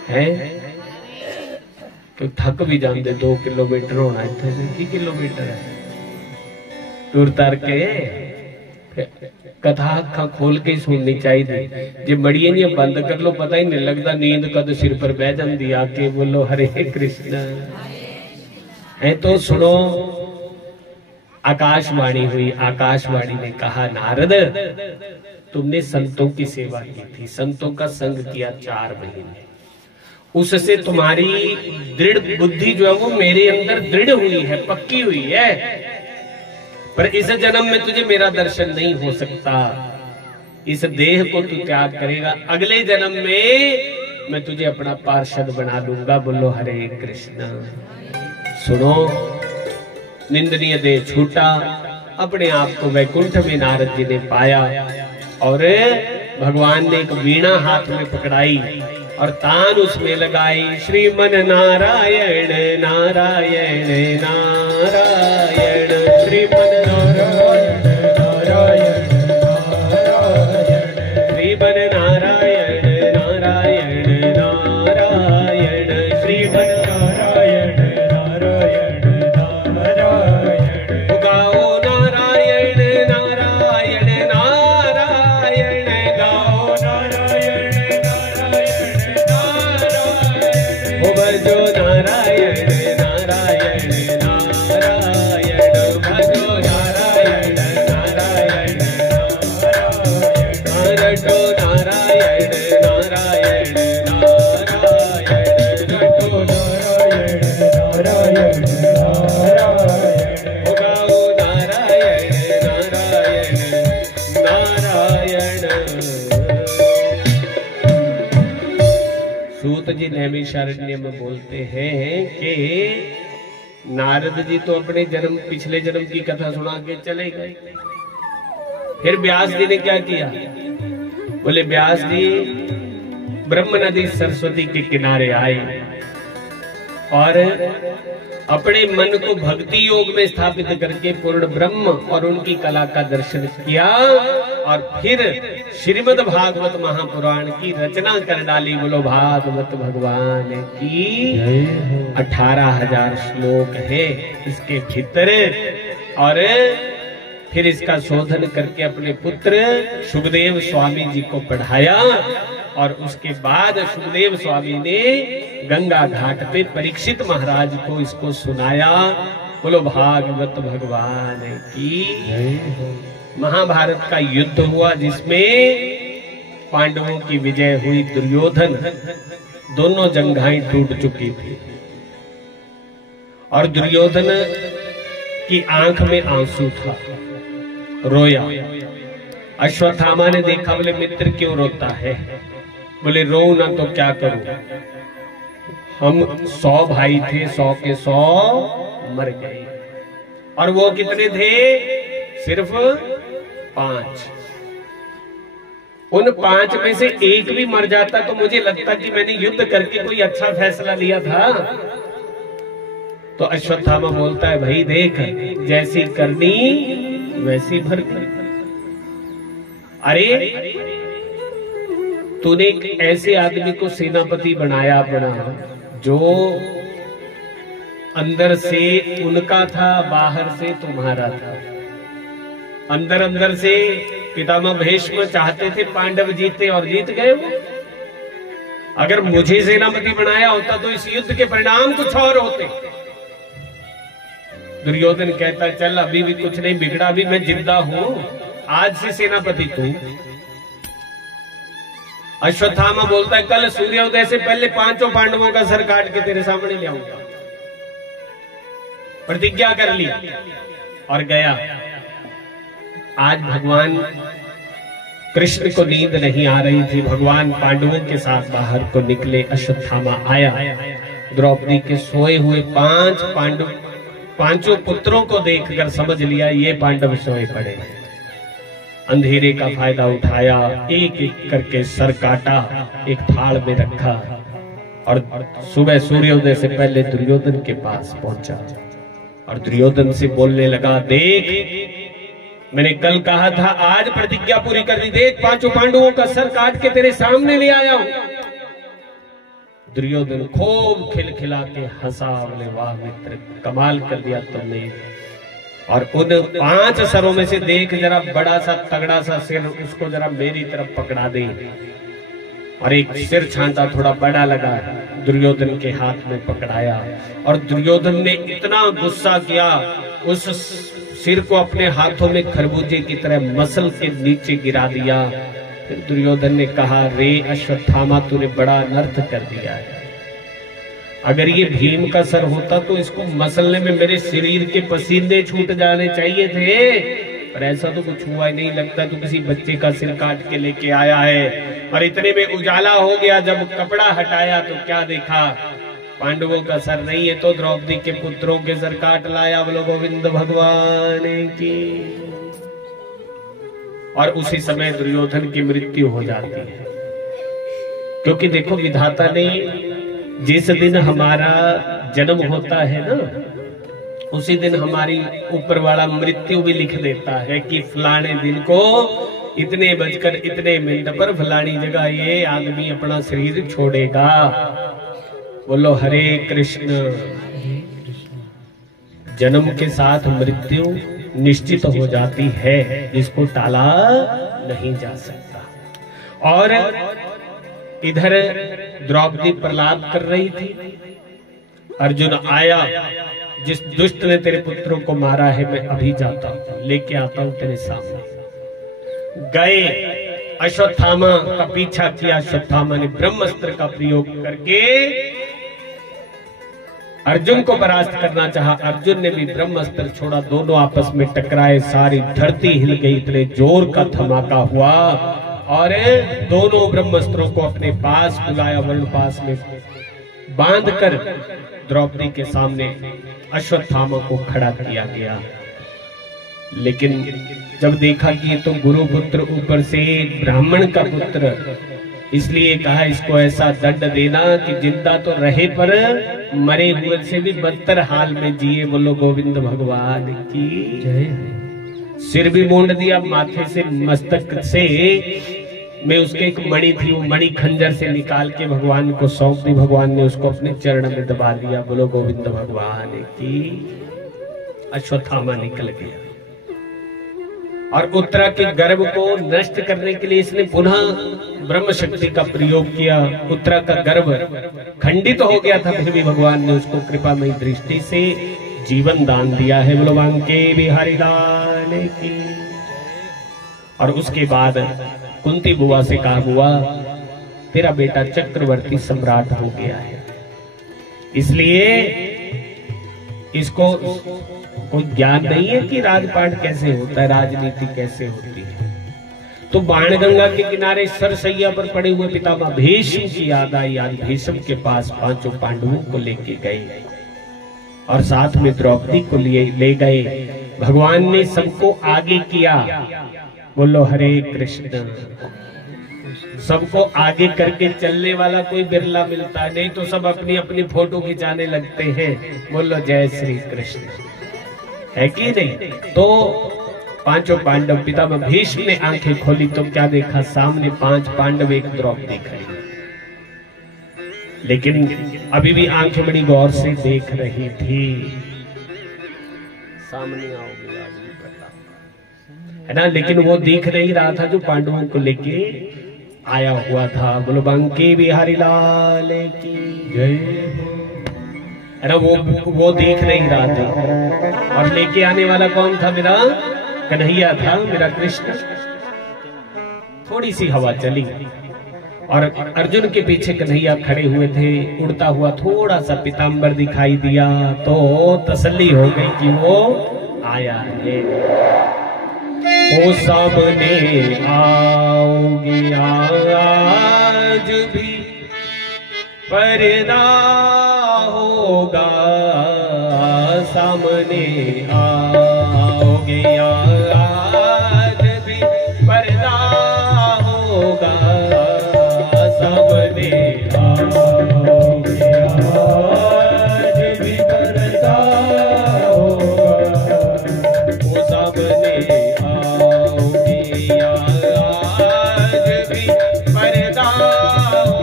है तो थक भी जाते, 2 किलोमीटर होना, इतने 30 किलोमीटर है टूर तार के। कथा अखा खोल के सुननी चाहिए, जे बड़िए नहीं बंद कर लो पता ही नहीं लगता नींद कद सिर पर बह जाती आके। बोलो हरे कृष्ण। है तो सुनो, आकाशवाणी हुई। आकाशवाणी ने कहा, नारद तुमने संतों की सेवा की थी, संतों का संग किया 4 महीने, उससे तुम्हारी दृढ़ बुद्धि जो है वो मेरे अंदर दृढ़ हुई है, पक्की हुई है। पर इस जन्म में तुझे मेरा दर्शन नहीं हो सकता, इस देह को तू त्याग करेगा, अगले जन्म में मैं तुझे अपना पार्षद बना लूंगा। बोलो हरे कृष्ण। सुनो, निंदनीय देह छूटा, अपने आप को वैकुंठ में नारद जी ने पाया और भगवान ने एक वीणा हाथ में पकड़ाई और तान उसमें लगाई। श्रीमन नारायण नारायण नारायण, श्रीमन नारायण नारायण नारायण, श्रीमन नारायण नारायण भजो नारायण नारायण नारायण भजो नारायण नारायण नारायण रटो नारायण नारायण नारायण रटो नारायण नारायण नारायण उगाओ नारायण नारायण नारायण। सूत जी नैमिषारण्य में बोलते हैं कि नारद जी तो अपने जन्म पिछले जन्म की कथा सुना के चले गए। फिर व्यास जी ने क्या किया? बोले व्यास जी ब्रह्म नदी सरस्वती के किनारे आए और अपने मन को भक्ति योग में स्थापित करके पूर्ण ब्रह्म और उनकी कला का दर्शन किया और फिर श्रीमद् भागवत महापुराण की रचना कर डाली। बोलो भागवत भगवान की 18,000 श्लोक है इसके भीतर। और फिर इसका शोधन करके अपने पुत्र सुखदेव स्वामी जी को पढ़ाया और उसके बाद सुखदेव स्वामी ने गंगा घाट पे परीक्षित महाराज को इसको सुनाया। बोलो भागवत भगवान की। महाभारत का युद्ध हुआ जिसमें पांडवों की विजय हुई। दुर्योधन दोनों जंघाएं टूट चुकी थी और दुर्योधन की आंख में आंसू था, रोया। अश्वत्थामा ने देखा, बोले मित्र क्यों रोता है? बोले रो ना तो क्या करूं, हम 100 भाई थे, 100 के 100 मर गए। और वो कितने थे? सिर्फ 5। उन 5 में से एक भी मर जाता तो मुझे लगता कि मैंने युद्ध करके कोई अच्छा फैसला लिया था। तो अश्वत्थामा बोलता है भाई देख, जैसी करनी वैसी भरनी। अरे तूने एक ऐसे आदमी को सेनापति बनाया अपना जो अंदर से उनका था, बाहर से तुम्हारा था। अंदर अंदर से पितामह भीष्म चाहते थे पांडव जीते और जीत गए वो। अगर मुझे सेनापति बनाया होता तो इस युद्ध के परिणाम कुछ और होते। दुर्योधन कहता चल अभी भी कुछ नहीं बिगड़ा, अभी मैं जिंदा हूं, आज से सेनापति तू। अश्वत्थामा बोलता है कल सूर्योदय से पहले 5 पांडवों का सर काट के तेरे सामने ले आऊंगा। प्रतिज्ञा कर ली और गया। आज भगवान कृष्ण को नींद नहीं आ रही थी, भगवान पांडवों के साथ बाहर को निकले। अश्वत्थामा आया, द्रौपदी के सोए हुए 5 पांडव, 5 पुत्रों को देखकर समझ लिया ये पांडव सोए पड़े। अंधेरे का फायदा उठाया, एक एक करके सर काटा, एक थाल में रखा और सुबह सूर्योदय से पहले दुर्योधन के पास पहुंचा और दुर्योधन से बोलने लगा, देख मैंने कल कहा था आज प्रतिज्ञा पूरी कर दी, देख 5 पांडवों का सर काट के तेरे सामने ले आया हूं। दुर्योधन खूब खिलखिला के हंसा, बोले वाह मित्र कमाल कर दिया तुमने। और उन 5 सरों में से देख जरा बड़ा सा तगड़ा सा सिर, उसको जरा मेरी तरफ पकड़ा दे। और एक सिर छांटा थोड़ा बड़ा लगा, दुर्योधन के हाथ में पकड़ाया और दुर्योधन ने इतना गुस्सा किया, उस सिर को अपने हाथों में खरबूजे की तरह मसल के नीचे गिरा दिया। फिर दुर्योधन ने कहा, रे अश्वत्थामा तूने बड़ा अनर्थ कर दिया है। अगर ये भीम का सर होता तो इसको मसलने में मेरे शरीर के पसीने छूट जाने चाहिए थे, पर ऐसा तो कुछ हुआ ही नहीं। लगता तो किसी बच्चे का सिर काट के लेके आया है। और इतने में उजाला हो गया, जब कपड़ा हटाया तो क्या देखा, पांडवों का सर नहीं है तो द्रौपदी के पुत्रों के सर काट लाया। बोलो गोविंद भगवान की। और उसी समय दुर्योधन की मृत्यु हो जाती है, क्योंकि देखो विधाता ने जिस दिन हमारा जन्म होता है ना, उसी दिन हमारी ऊपर वाला मृत्यु भी लिख देता है कि फलाने दिन को इतने बजकर इतने मिनट पर फलानी जगह ये आदमी अपना शरीर छोड़ेगा। बोलो हरे कृष्ण। जन्म के साथ मृत्यु निश्चित हो जाती है, जिसको टाला नहीं जा सकता। और इधर द्रौपदी प्रलाप कर रही थी। अर्जुन आया, जिस दुष्ट ने तेरे पुत्रों को मारा है मैं अभी जाता हूं, लेके आता हूं तेरे सामने। गए, अश्वत्थामा का पीछा किया। अश्वत्थामा ने ब्रह्मास्त्र का प्रयोग करके अर्जुन को परास्त करना चाहा। अर्जुन ने भी ब्रह्मास्त्र छोड़ा, दोनों आपस में टकराए, सारी धरती हिल गई, इतने जोर का धमाका हुआ और दोनों ब्रह्मास्त्रों को अपने पास बुलाया, वर्ण पास में बांधकर द्रौपदी के सामने अश्वत्थामा को खड़ा किया गया। लेकिन जब देखा कि ये तो गुरु पुत्र, ऊपर से ब्राह्मण का पुत्र, इसलिए कहा इसको ऐसा दंड देना कि जिंदा तो रहे पर मरे हुए से भी बदतर हाल में जिए। बोलो गोविंद भगवान की जय। सिर भी मूंड दिया, माथे से मस्तक से में उसके एक मणि थी, वो मणि खंजर से निकाल के भगवान को सौंप दी। भगवान ने उसको अपने चरण में दबा दिया। बोलो गोविंद भगवान की। अश्वत्थामा निकल गया और उत्तरा के गर्भ को नष्ट करने के लिए इसने पुनः ब्रह्म शक्ति का प्रयोग किया। उत्तरा का गर्भ खंडित हो गया था, फिर भी भगवान ने उसको कृपामयी दृष्टि से जीवन दान दिया है। बोलो बांके बिहारी लाल की। और उसके बाद कुंती बुआ से कहा, बुआ तेरा बेटा चक्रवर्ती सम्राट हो गया है, इसलिए इसको कोई ज्ञान नहीं है कि राजपाट कैसे होता है, राजनीति कैसे होती है। तो बाणगंगा के किनारे सरसैया पर पड़े हुए पितामह भीष्म की याद आई। आज भीष्म के पास पांचों पांडवों को लेके गए और साथ में द्रौपदी को ले गए। भगवान ने सबको आगे किया। बोलो हरे कृष्ण। सबको आगे करके चलने वाला कोई बिरला मिलता है, नहीं तो सब अपनी अपनी फोटो खिंचाने लगते हैं। बोलो जय श्री कृष्ण, है कि नहीं। तो पांचों पांडव, पितामह भीष्म ने आंखें खोली तो क्या देखा, सामने 5 पांडव एक द्रौपदी खड़ी, लेकिन अभी भी आंखें बड़ी गौर से देख रही थी। सामने आओगे आज भी प्रताप, है ना, लेकिन वो देख नहीं रहा था जो पांडवों को लेके आया हुआ था। बोलो बांके बिहारी लाल की जय। है ना, वो देख नहीं रहा था। और लेके आने वाला कौन था? मेरा कन्हैया था, मेरा कृष्ण। थोड़ी सी हवा चली और अर्जुन के पीछे कन्हैया खड़े हुए थे। उड़ता हुआ थोड़ा सा पीताम्बर दिखाई दिया तो तसल्ली हो गई कि वो आया है। ओ सामने आओगे आज भी पर्दा होगा, सामने आओगे आज भी पर्दा होगा, सामने आओगे आज भी पर्दा होगा। ओ सामने आओगे आज भी पर्दा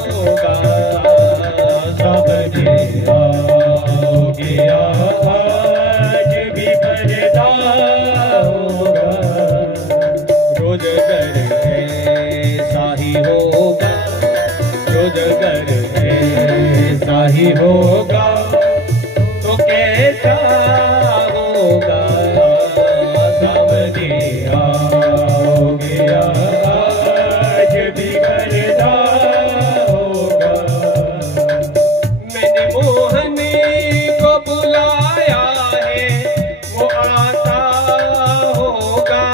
होगा, सामने आओगे आज भी पर्दा होगा। रोज घर ऐसा ही होगा, रोज घर ऐसा ही होगा, तो कैसा होगा, सामने आओगे आज भी पर्दा होगा। मैंने मोहनी को बुलाया है, वो आता होगा।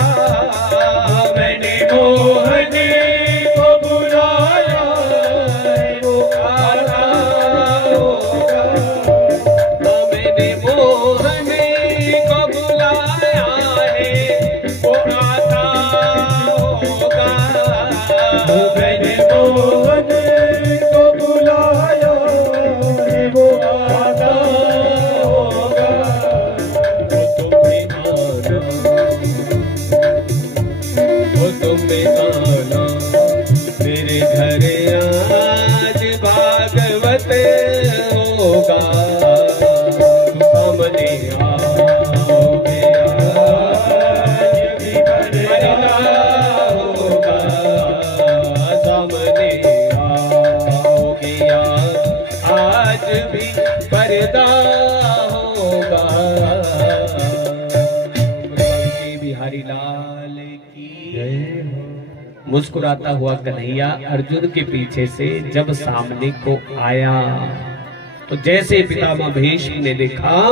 मैंने मोहनी को बुलाया है, वो आता होगा। मैंने मोहनी पर्दा होगा। बिहारी लाल की जय हो। मुस्कुराता हुआ कन्हैया अर्जुन के पीछे से जब सामने को आया तो जैसे पितामह भीष्म ने देखा,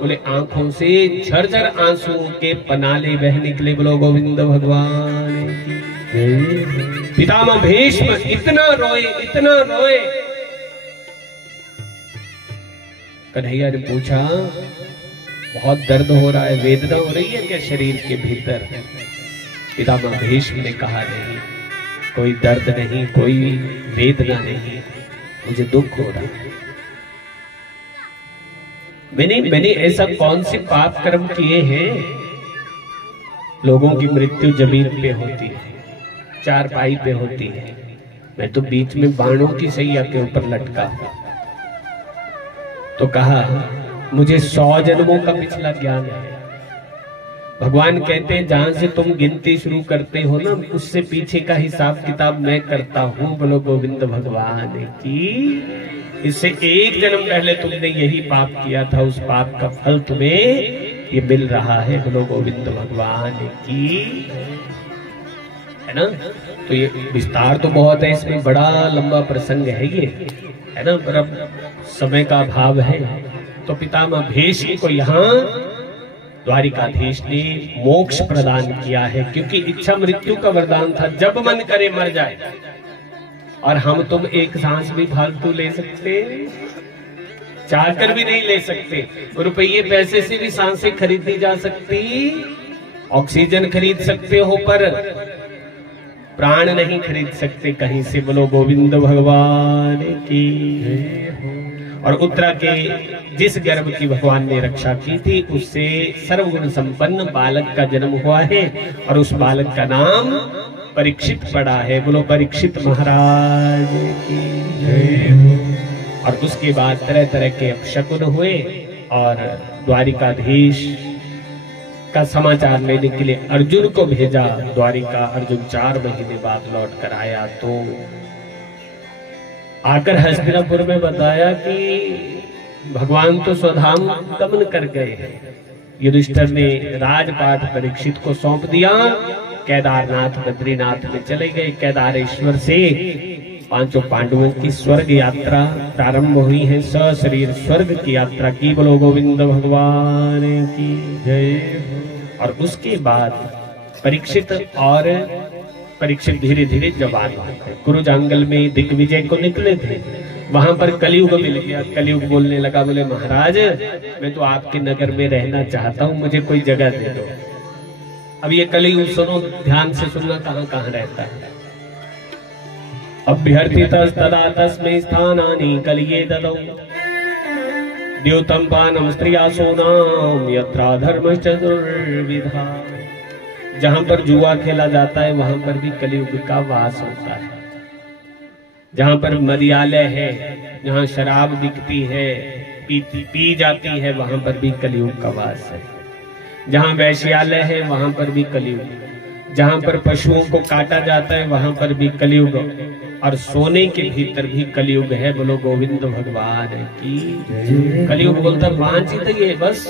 बोले आंखों से झरझर आंसुओं के पनाले बह निकले। बोलो गोविंद भगवान की। पितामह भीष्म इतना रोए, इतना रोए। कन्हैया ने पूछा, बहुत दर्द हो रहा है, वेदना हो रही है क्या शरीर के भीतर? पितामह भीष्म ने कहा, नहीं, कोई दर्द नहीं, कोई वेदना नहीं, मुझे दुख हो रहा है। मैंने ऐसा कौन से पाप कर्म किए हैं? लोगों की मृत्यु जमीन पे होती है, चारपाई पे होती है, मैं तो बीच में बाणों की सैया के ऊपर लटका। तो कहा, मुझे 100 जन्मों का पिछला ज्ञान है। भगवान कहते हैं, जहां से तुम गिनती शुरू करते हो ना, उससे पीछे का हिसाब किताब मैं करता हूं। बोलो गोविंद भगवान की। इससे 1 जन्म पहले तुमने यही पाप किया था, उस पाप का फल तुम्हें ये मिल रहा है। बोलो गोविंद भगवान की, है ना। तो ये विस्तार तो बहुत है, इसमें बड़ा लंबा प्रसंग है ये, है ना, पर अब समय का अभाव है। तो पितामह भीष्म को यहाँ द्वारिकाधीश ने मोक्ष प्रदान किया है, क्योंकि इच्छा मृत्यु का वरदान था, जब मन करे मर जाए। और हम तुम एक सांस भी फालतू ले सकते, चाहकर भी नहीं ले सकते। रुपये पैसे से भी सांसें खरीदी जा सकती, ऑक्सीजन खरीद सकते हो, पर प्राण नहीं खरीद सकते कहीं से। बोलो गोविंद भगवान की। और उत्तरा के जिस गर्भ की भगवान ने रक्षा की थी, उससे सर्वगुण संपन्न बालक का जन्म हुआ है, और उस बालक का नाम परीक्षित पड़ा है। बोलो परीक्षित महाराज की जय हो। और उसके बाद तरह तरह के अपशकुन हुए, और द्वारिकाधीश का समाचार लेने के लिए अर्जुन को भेजा द्वारिका। अर्जुन 4 महीने बाद लौट कर आया, तो आकर हस्तिनापुर में बताया कि भगवान तो स्वधाम गमन कर गए हैं। युधिष्ठिर ने राजपाट परीक्षित को सौंप दिया। केदारनाथ बद्रीनाथ में चले गए। केदारेश्वर से 5 पांडवों की स्वर्ग यात्रा प्रारंभ हुई है। सशरीर स्वर्ग की यात्रा की। बोलो गोविंद भगवान की जय। और उसके बाद परीक्षित धीरे धीरे जवान होते, कुरुजांगल में दिग्विजय को निकले थे। वहां पर कलयुग मिल गया। कलयुग बोलने लगा, बोले महाराज, मैं तो आपके नगर में रहना चाहता हूँ, मुझे कोई जगह दे दो। अब ये कलयुग सुनो, ध्यान से सुनना, कहाँ कहाँ रहता है। अभ्यर्थितस्तदा तस्मै स्थानानि कलिये ददौ द्योतं पानं स्त्रिया सोनाम यत्रा धर्मश्च दुर्विधा। जहां पर जुआ खेला जाता है, वहां पर भी कलयुग का वास होता है। जहां पर मदियालय है, जहां शराब बिकती है, पी जाती है, वहां पर भी कलयुग का वास है। जहां वैश्यालय है, वहां पर भी कलयुग। जहां पर पशुओं को काटा जाता है, वहां पर भी कलयुग। और सोने के भीतर भी कलयुग है। बोलो गोविंद भगवान की। कलयुग बोलता, 5 ही तो ये बस,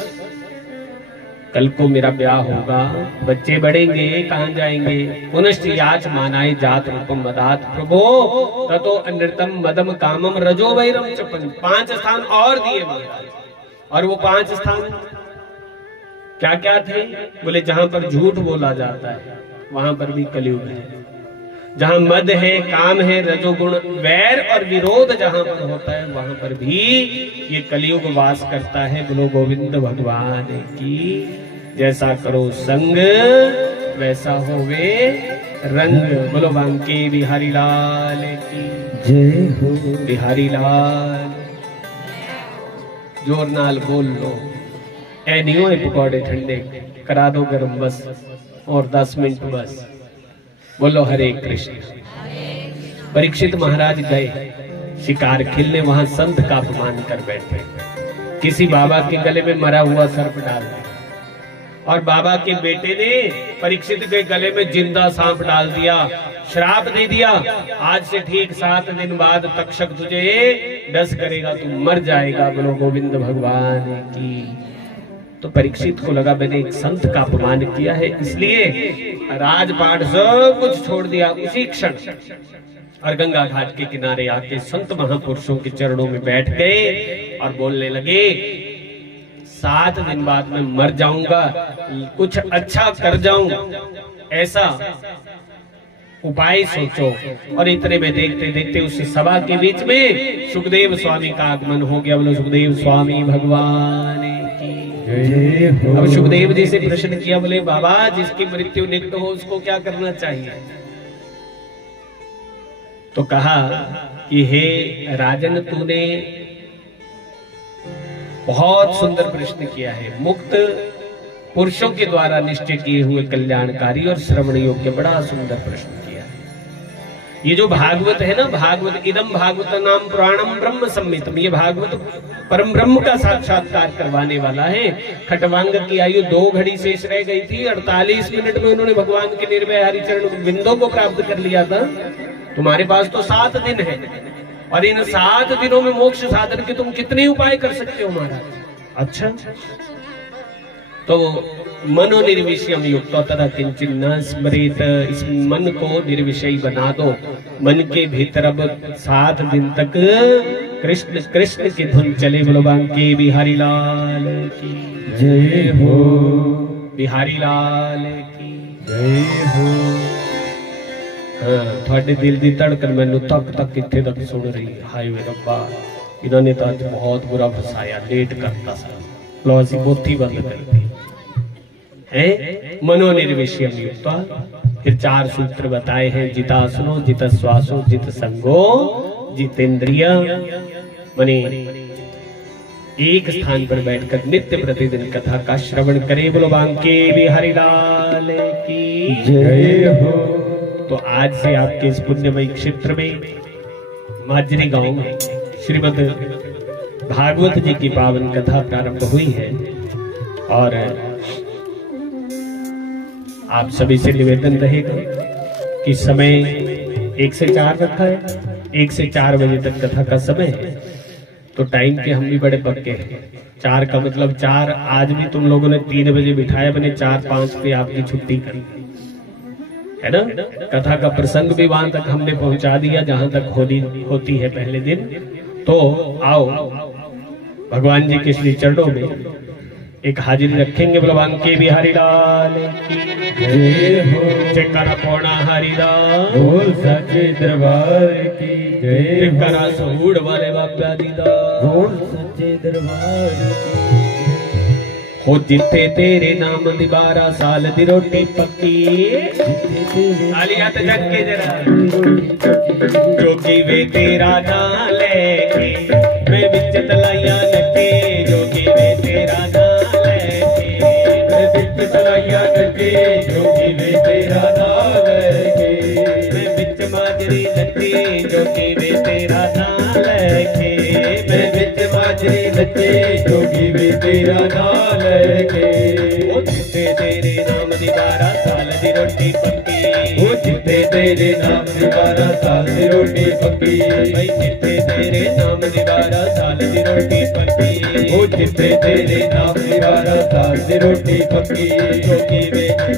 कल को मेरा ब्याह होगा, बच्चे बढ़ेंगे, कहाँ जाएंगे। पुनश्च याच मानाय जात रूपम मदात प्रभो ततो अनृतम मदम कामम रजो वैरम चपन। 5 स्थान और दिए महाराज। और वो 5 स्थान क्या क्या थे? बोले जहां पर झूठ बोला जाता है, वहां पर भी कलयुग है। जहां मद है, काम है, रजोगुण, वैर और विरोध जहां पर होता है, वहां पर भी ये कलयुग वास करता है। बोलो गोविंद भगवान की। जैसा करो संग, वैसा होवे रंग। बोलो बांके बिहारी लाल की जय हो। बिहारी लाल जोर नाल बोल लो। ए नहीं हो पकौड़े ठंडे, करा दो गरम बस, और 10 मिनट बस। बोलो हरे कृष्ण। परीक्षित महाराज गए शिकार खेलने, वहां संत का अपमान कर बैठे। किसी बाबा के गले में मरा हुआ सर्प डाल दिया, और बाबा के बेटे ने परीक्षित के गले में जिंदा सांप डाल दिया। श्राप दे दिया, आज से ठीक 7 दिन बाद तक्षक तुझे डस करेगा तो मर जाएगा। बोलो गोविंद भगवान की। तो परीक्षित को लगा मैंने एक संत का अपमान किया है, इसलिए राजपाट सब कुछ छोड़ दिया उसी क्षण और गंगा घाट के किनारे आके संत महापुरुषों के चरणों में बैठ गए और बोलने लगे 7 दिन बाद मैं मर जाऊंगा, कुछ अच्छा कर जाऊं, ऐसा उपाय सोचो। और इतने में देखते देखते उस सभा के बीच में सुखदेव स्वामी का आगमन हो गया। बोलो सुखदेव स्वामी भगवान की जय हो। अब सुखदेव जी से प्रश्न किया, बोले बाबा जिसकी मृत्यु निकट हो उसको क्या करना चाहिए? तो कहा कि हे राजन, तूने बहुत सुंदर प्रश्न किया है। मुक्त पुरुषों के द्वारा निश्चय किए हुए कल्याणकारी और श्रवण योग्य बड़ा सुंदर प्रश्न किया है। ये जो भागवत है ना, भागवत इदम भागवत नाम पुराणम ब्रह्म संहितम, ये भागवत परम ब्रह्म का साक्षात्कार करवाने वाला है। खटवांग की आयु 2 घड़ी शेष रह गई थी, 48 मिनट में उन्होंने भगवान के निर्भय हरिचरण बिंदों को प्राप्त कर लिया था। तुम्हारे पास तो 7 दिन है और इन 7 दिनों में मोक्ष साधन के तुम कितने उपाय कर सकते हो महाराज? अच्छा, तो मनो निर्विषयम युक्त तथा किंचित न स्मरेत, इस मन को निर्विषयी बना दो। मन के भीतर अब 7 दिन तक कृष्ण कृष्ण की धुन चले। बोलो बांके बिहारी लाल की जय हो, बिहारी लाल की जय हो। थोड़े दिल दी धड़कन मैनू तक तक इत्थे तक सुन रही है। हाय वे रब्बा, इन्होंने तो आज बहुत बुरा फसाया, लेट करता सा। लो असी पोथी बंद करती है। मनो निर्विषयम युक्ता, फिर 4 सूत्र बताए हैं। जितासनो, जित श्वासो, जित संगो, जितेंद्रिय। मने एक स्थान पर बैठकर नित्य प्रतिदिन कथा का श्रवण करे। बोलो बांके बिहारी लाल की जय हो। तो आज से आपके इस पुण्यमय क्षेत्र में माजरी गांव में श्रीमद भागवत जी की पावन कथा प्रारंभ हुई है और आप सभी से निवेदन रहेगा कि समय 1 से 4 रखा है। 1 से 4 बजे तक कथा का समय है। तो टाइम के हम भी बड़े पक्के हैं। 4 का मतलब 4। आज भी तुम लोगों ने 3 बजे बिठाया, मैंने 4-5 पे आपकी छुट्टी कर है ना। कथा का प्रसंग भी वहां तक हमने पहुंचा दिया जहां तक होती है पहले दिन। तो आओ भगवान जी के श्री चरणों में एक हाजिरी रखेंगे। भगवान के बिहारी लाल की जय हो। जयकारा पौना हरिदास, बोल सच्चे दरबार की जय। जयकारा सूढ़ वाले बाबा दीदा, बोल सच्चे दरबार की। हो जिथे तेरे नाम दी 12 साल दी रोटी पक्की, आलियात जग के जरा जोगी वे तेरा नाम लेके मैं बिच तलाइया नके। जोगी वे तेरा नाम लेके मैं बिच तलाइया नके। जोगी वे तेरा नाम लेके मैं बिच माजरी नके। जोगी वे तेरा नाम लेके मैं बिच माजरी नके। जोगी वे तेरा नाम लेके। ओ जिथे तेरे नाम दी 12 साल दी रोटी पक्की। ओ जिथे तेरे नाम दी 12 साल दी रोटी पक्की। भाई जिथे तेरे नाम दी 12 साल दी रोटी पक्की। ओ जिथे तेरे नाम दी 12 साल दी रोटी पक्की।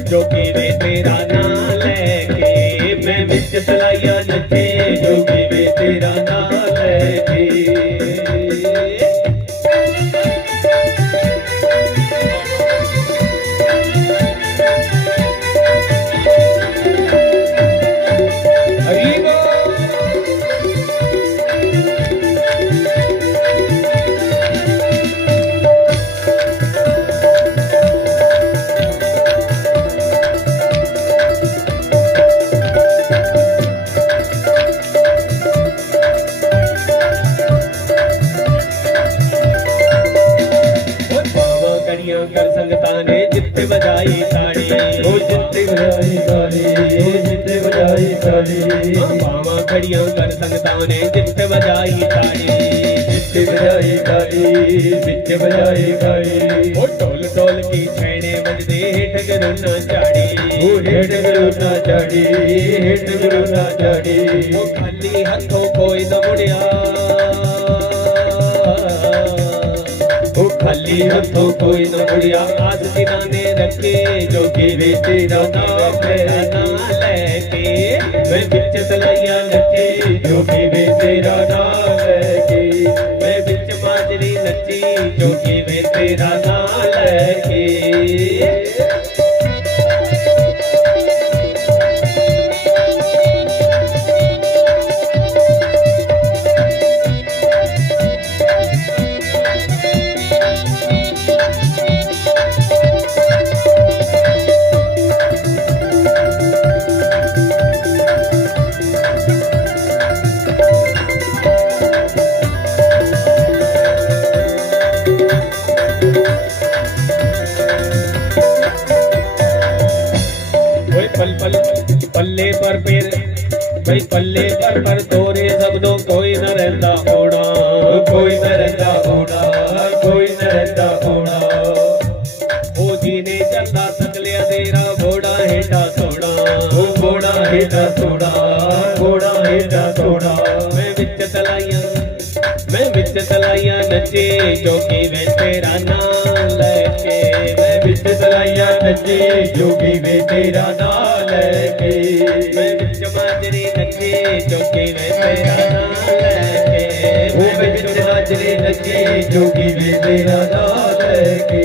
जोगी वे तेरा नाम लेके मैं बिच तलाइया नचे। जोगी वे तेरा नाम लेके। कर संगता ने जित्ते बजाई ताड़ी। ओ जित्ते बजाई ताड़ी। ओ जित्ते बजाई ताड़ी। बावा खड़ियां कर संगता ने जित्ते बजाई ताड़ी। जित्ते बजाई ताड़ी। जित्ते बजाई ताड़ी। ओ ढोल ढोल की छैने बजदे हेठ गरुना चाड़ी। ओ हेठ गरुना चाड़ी। हेठ गरुना चाड़ी। ओ खाली हथों कोई न मुड़िया। खाली हथों कोई न मुड़िया आस दिलाने रखे जोगी वे तेरा नाम लेके मैं बिच तलैया नची जोगी वे तेरा नाम लेके मैं बिच माजरी नची जोगी वे तेरा नाम लेके पल्ले पर पेर भाई पल्ले पर तोरे शब्दों कोई न रहता होना कोई न रहता होना कोई न रहता होना ओ जीने चलता सकले तेरा घोड़ा हेटा थोड़ा ओ घोड़ा हेटा थोड़ा घोड़ा हेटा थोड़ा मैं बिच तलाइया नचे जोगी वे तेरा नाम लेके मैं बिच तलाइया नचे जोगी वे तेरा नाम लेके मैं बिच माजरी नचे जोगी वे तेरा नाम लेके मैं बिच माजरी नचे जोगी वे तेरा नाम लेके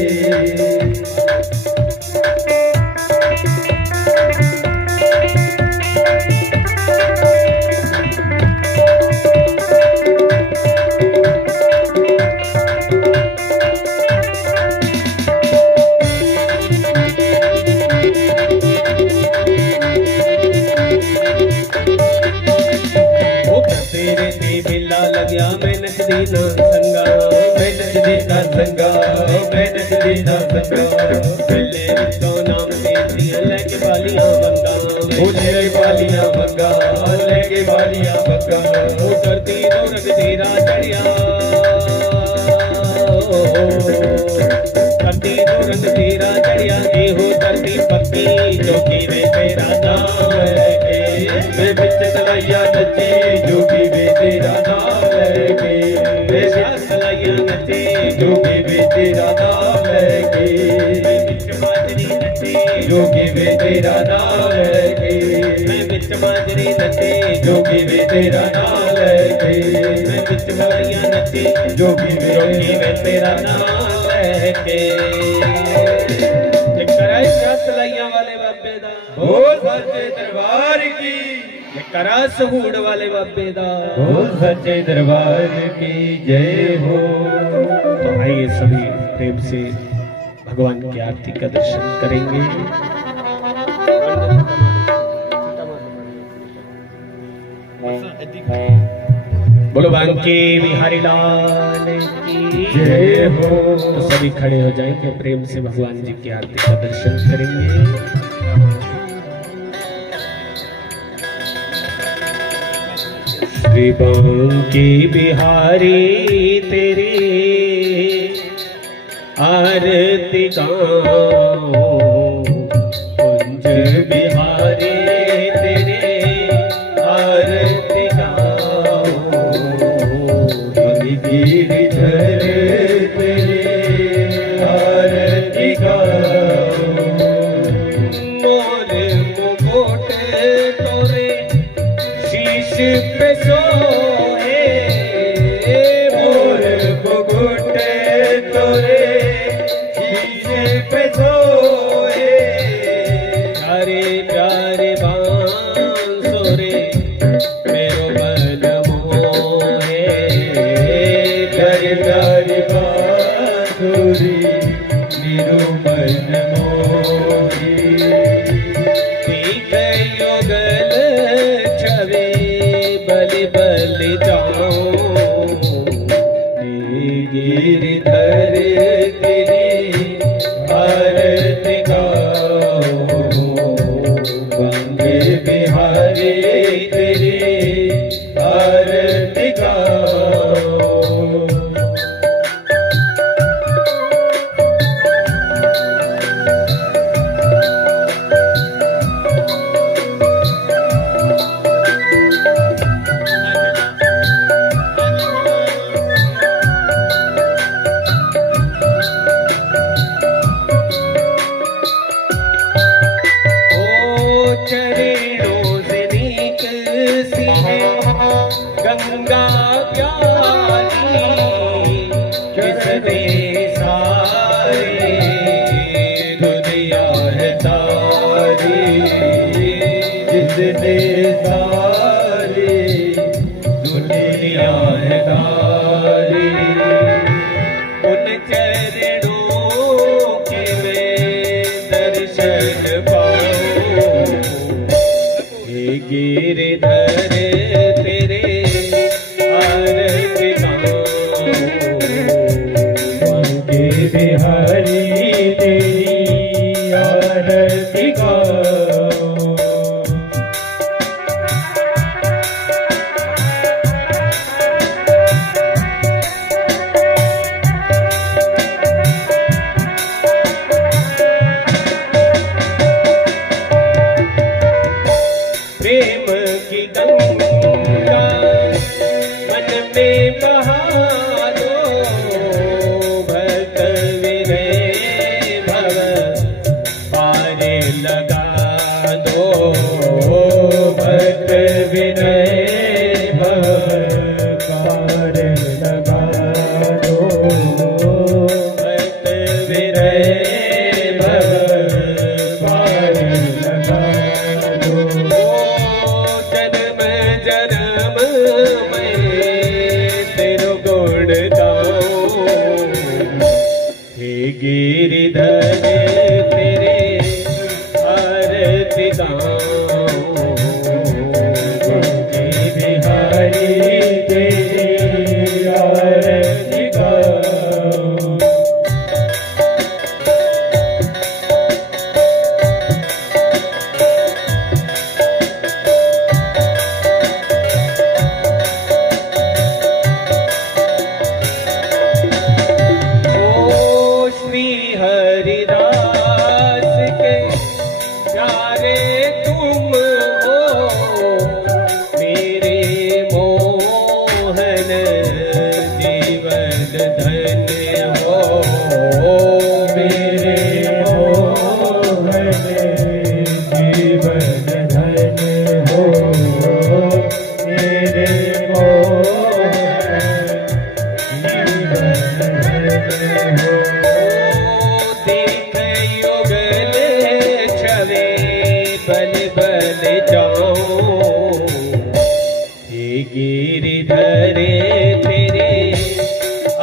जोगी वे तेरा नाम लेके मैं बिच माजरी नची जोगी वे तेरा नाम लेके करा तलैया वाले बाबे दा बोल सच्चे दरबार की करा सहूड़ वाले बाबे दा बोल सच्चे दरबार की जय हो। तो आइए सभी प्रेम से भगवान की आरती का दर्शन करेंगे। बोलो बांके बिहारी लाल की जय हो। तो सभी खड़े हो जाएंगे, प्रेम से भगवान जी की आरती का दर्शन करेंगे। श्री बांके बिहारी तेरी आरती गाऊं, कुंज बिहारी तेरे आरती गिरिधर तेरे आरती गाऊं, मोर मुकुट तोरे शीश पे सोहे, मोर मुकुट तोरे शीश पे सोहे, प्यारे प्यारे बांसुरी मेरो मन मोहे, प्यारे प्यारे बांसुरी मेरो मन मोहे, युगल छवि बलि बलि जाऊं, गिरिधर तेरी आरती गाऊं, बांके बिहारी तेरी आरती गाऊं। बिहारी तेरी आरती गाओ। प्रेम की गंगा मन में बहा दो, भक्त विनय भव पार लगा दो, भक्त विनय भव पार लगा दो, भक्त विनय भव पार लगा दो। जन्म जन्म मैं तेरो गुण गाऊं, हे गिरिधर तेरे आरती गाऊं, हे बिहारी तेरी आरती गाओ। ओ श्री हरिदास के प्यारे तुम हो, मेरे मोहन जीवन धन्य हो, मेरे मोहन जीवन धन्य हो, मेरे मोहन जीवन धन्य हो। तीर्थ युगल छवे बल बल जाऊं, हे गिरिधर तेरे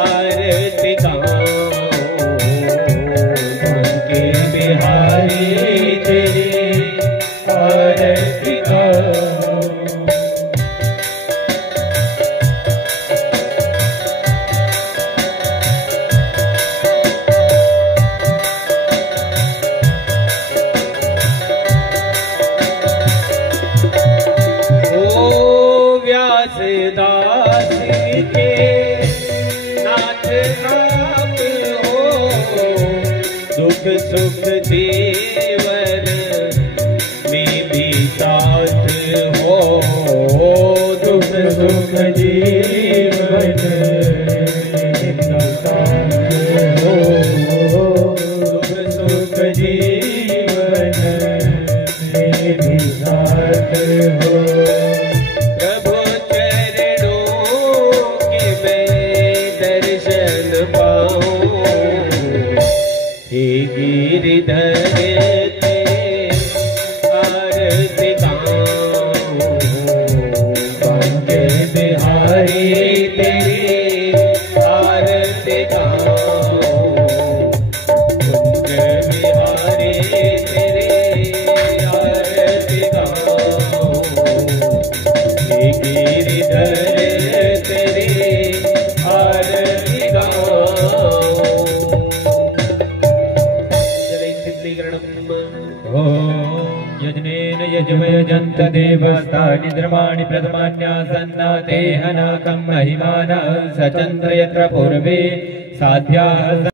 आरती गाऊं, के बिहारी तेरी आरती गाओ। ओ व्यासदास के नाथ आप हो, दुख सुख जीवन में भी साथ हो, दुख सुख जीवन हो, दुख सुख जीवन में भी साथ हो। प्रभु चरणों के मैं दर्शन पाऊं, हे गिरिधर तेरे आरती गाऊं, के बिहारी तेरी आरती गाऊं, कुंज बिहारी तेरी आरती गाऊं, हे गिरिधर तेरी आरती गाऊं। जय सिद्धीकरणम्। यजनेन यजमयजन्त देवस्तानि द्रवाणि प्रथमान्यासन्नाते हनाकं महिमानः सचन्द्र यत्र पूर्वे साध्याः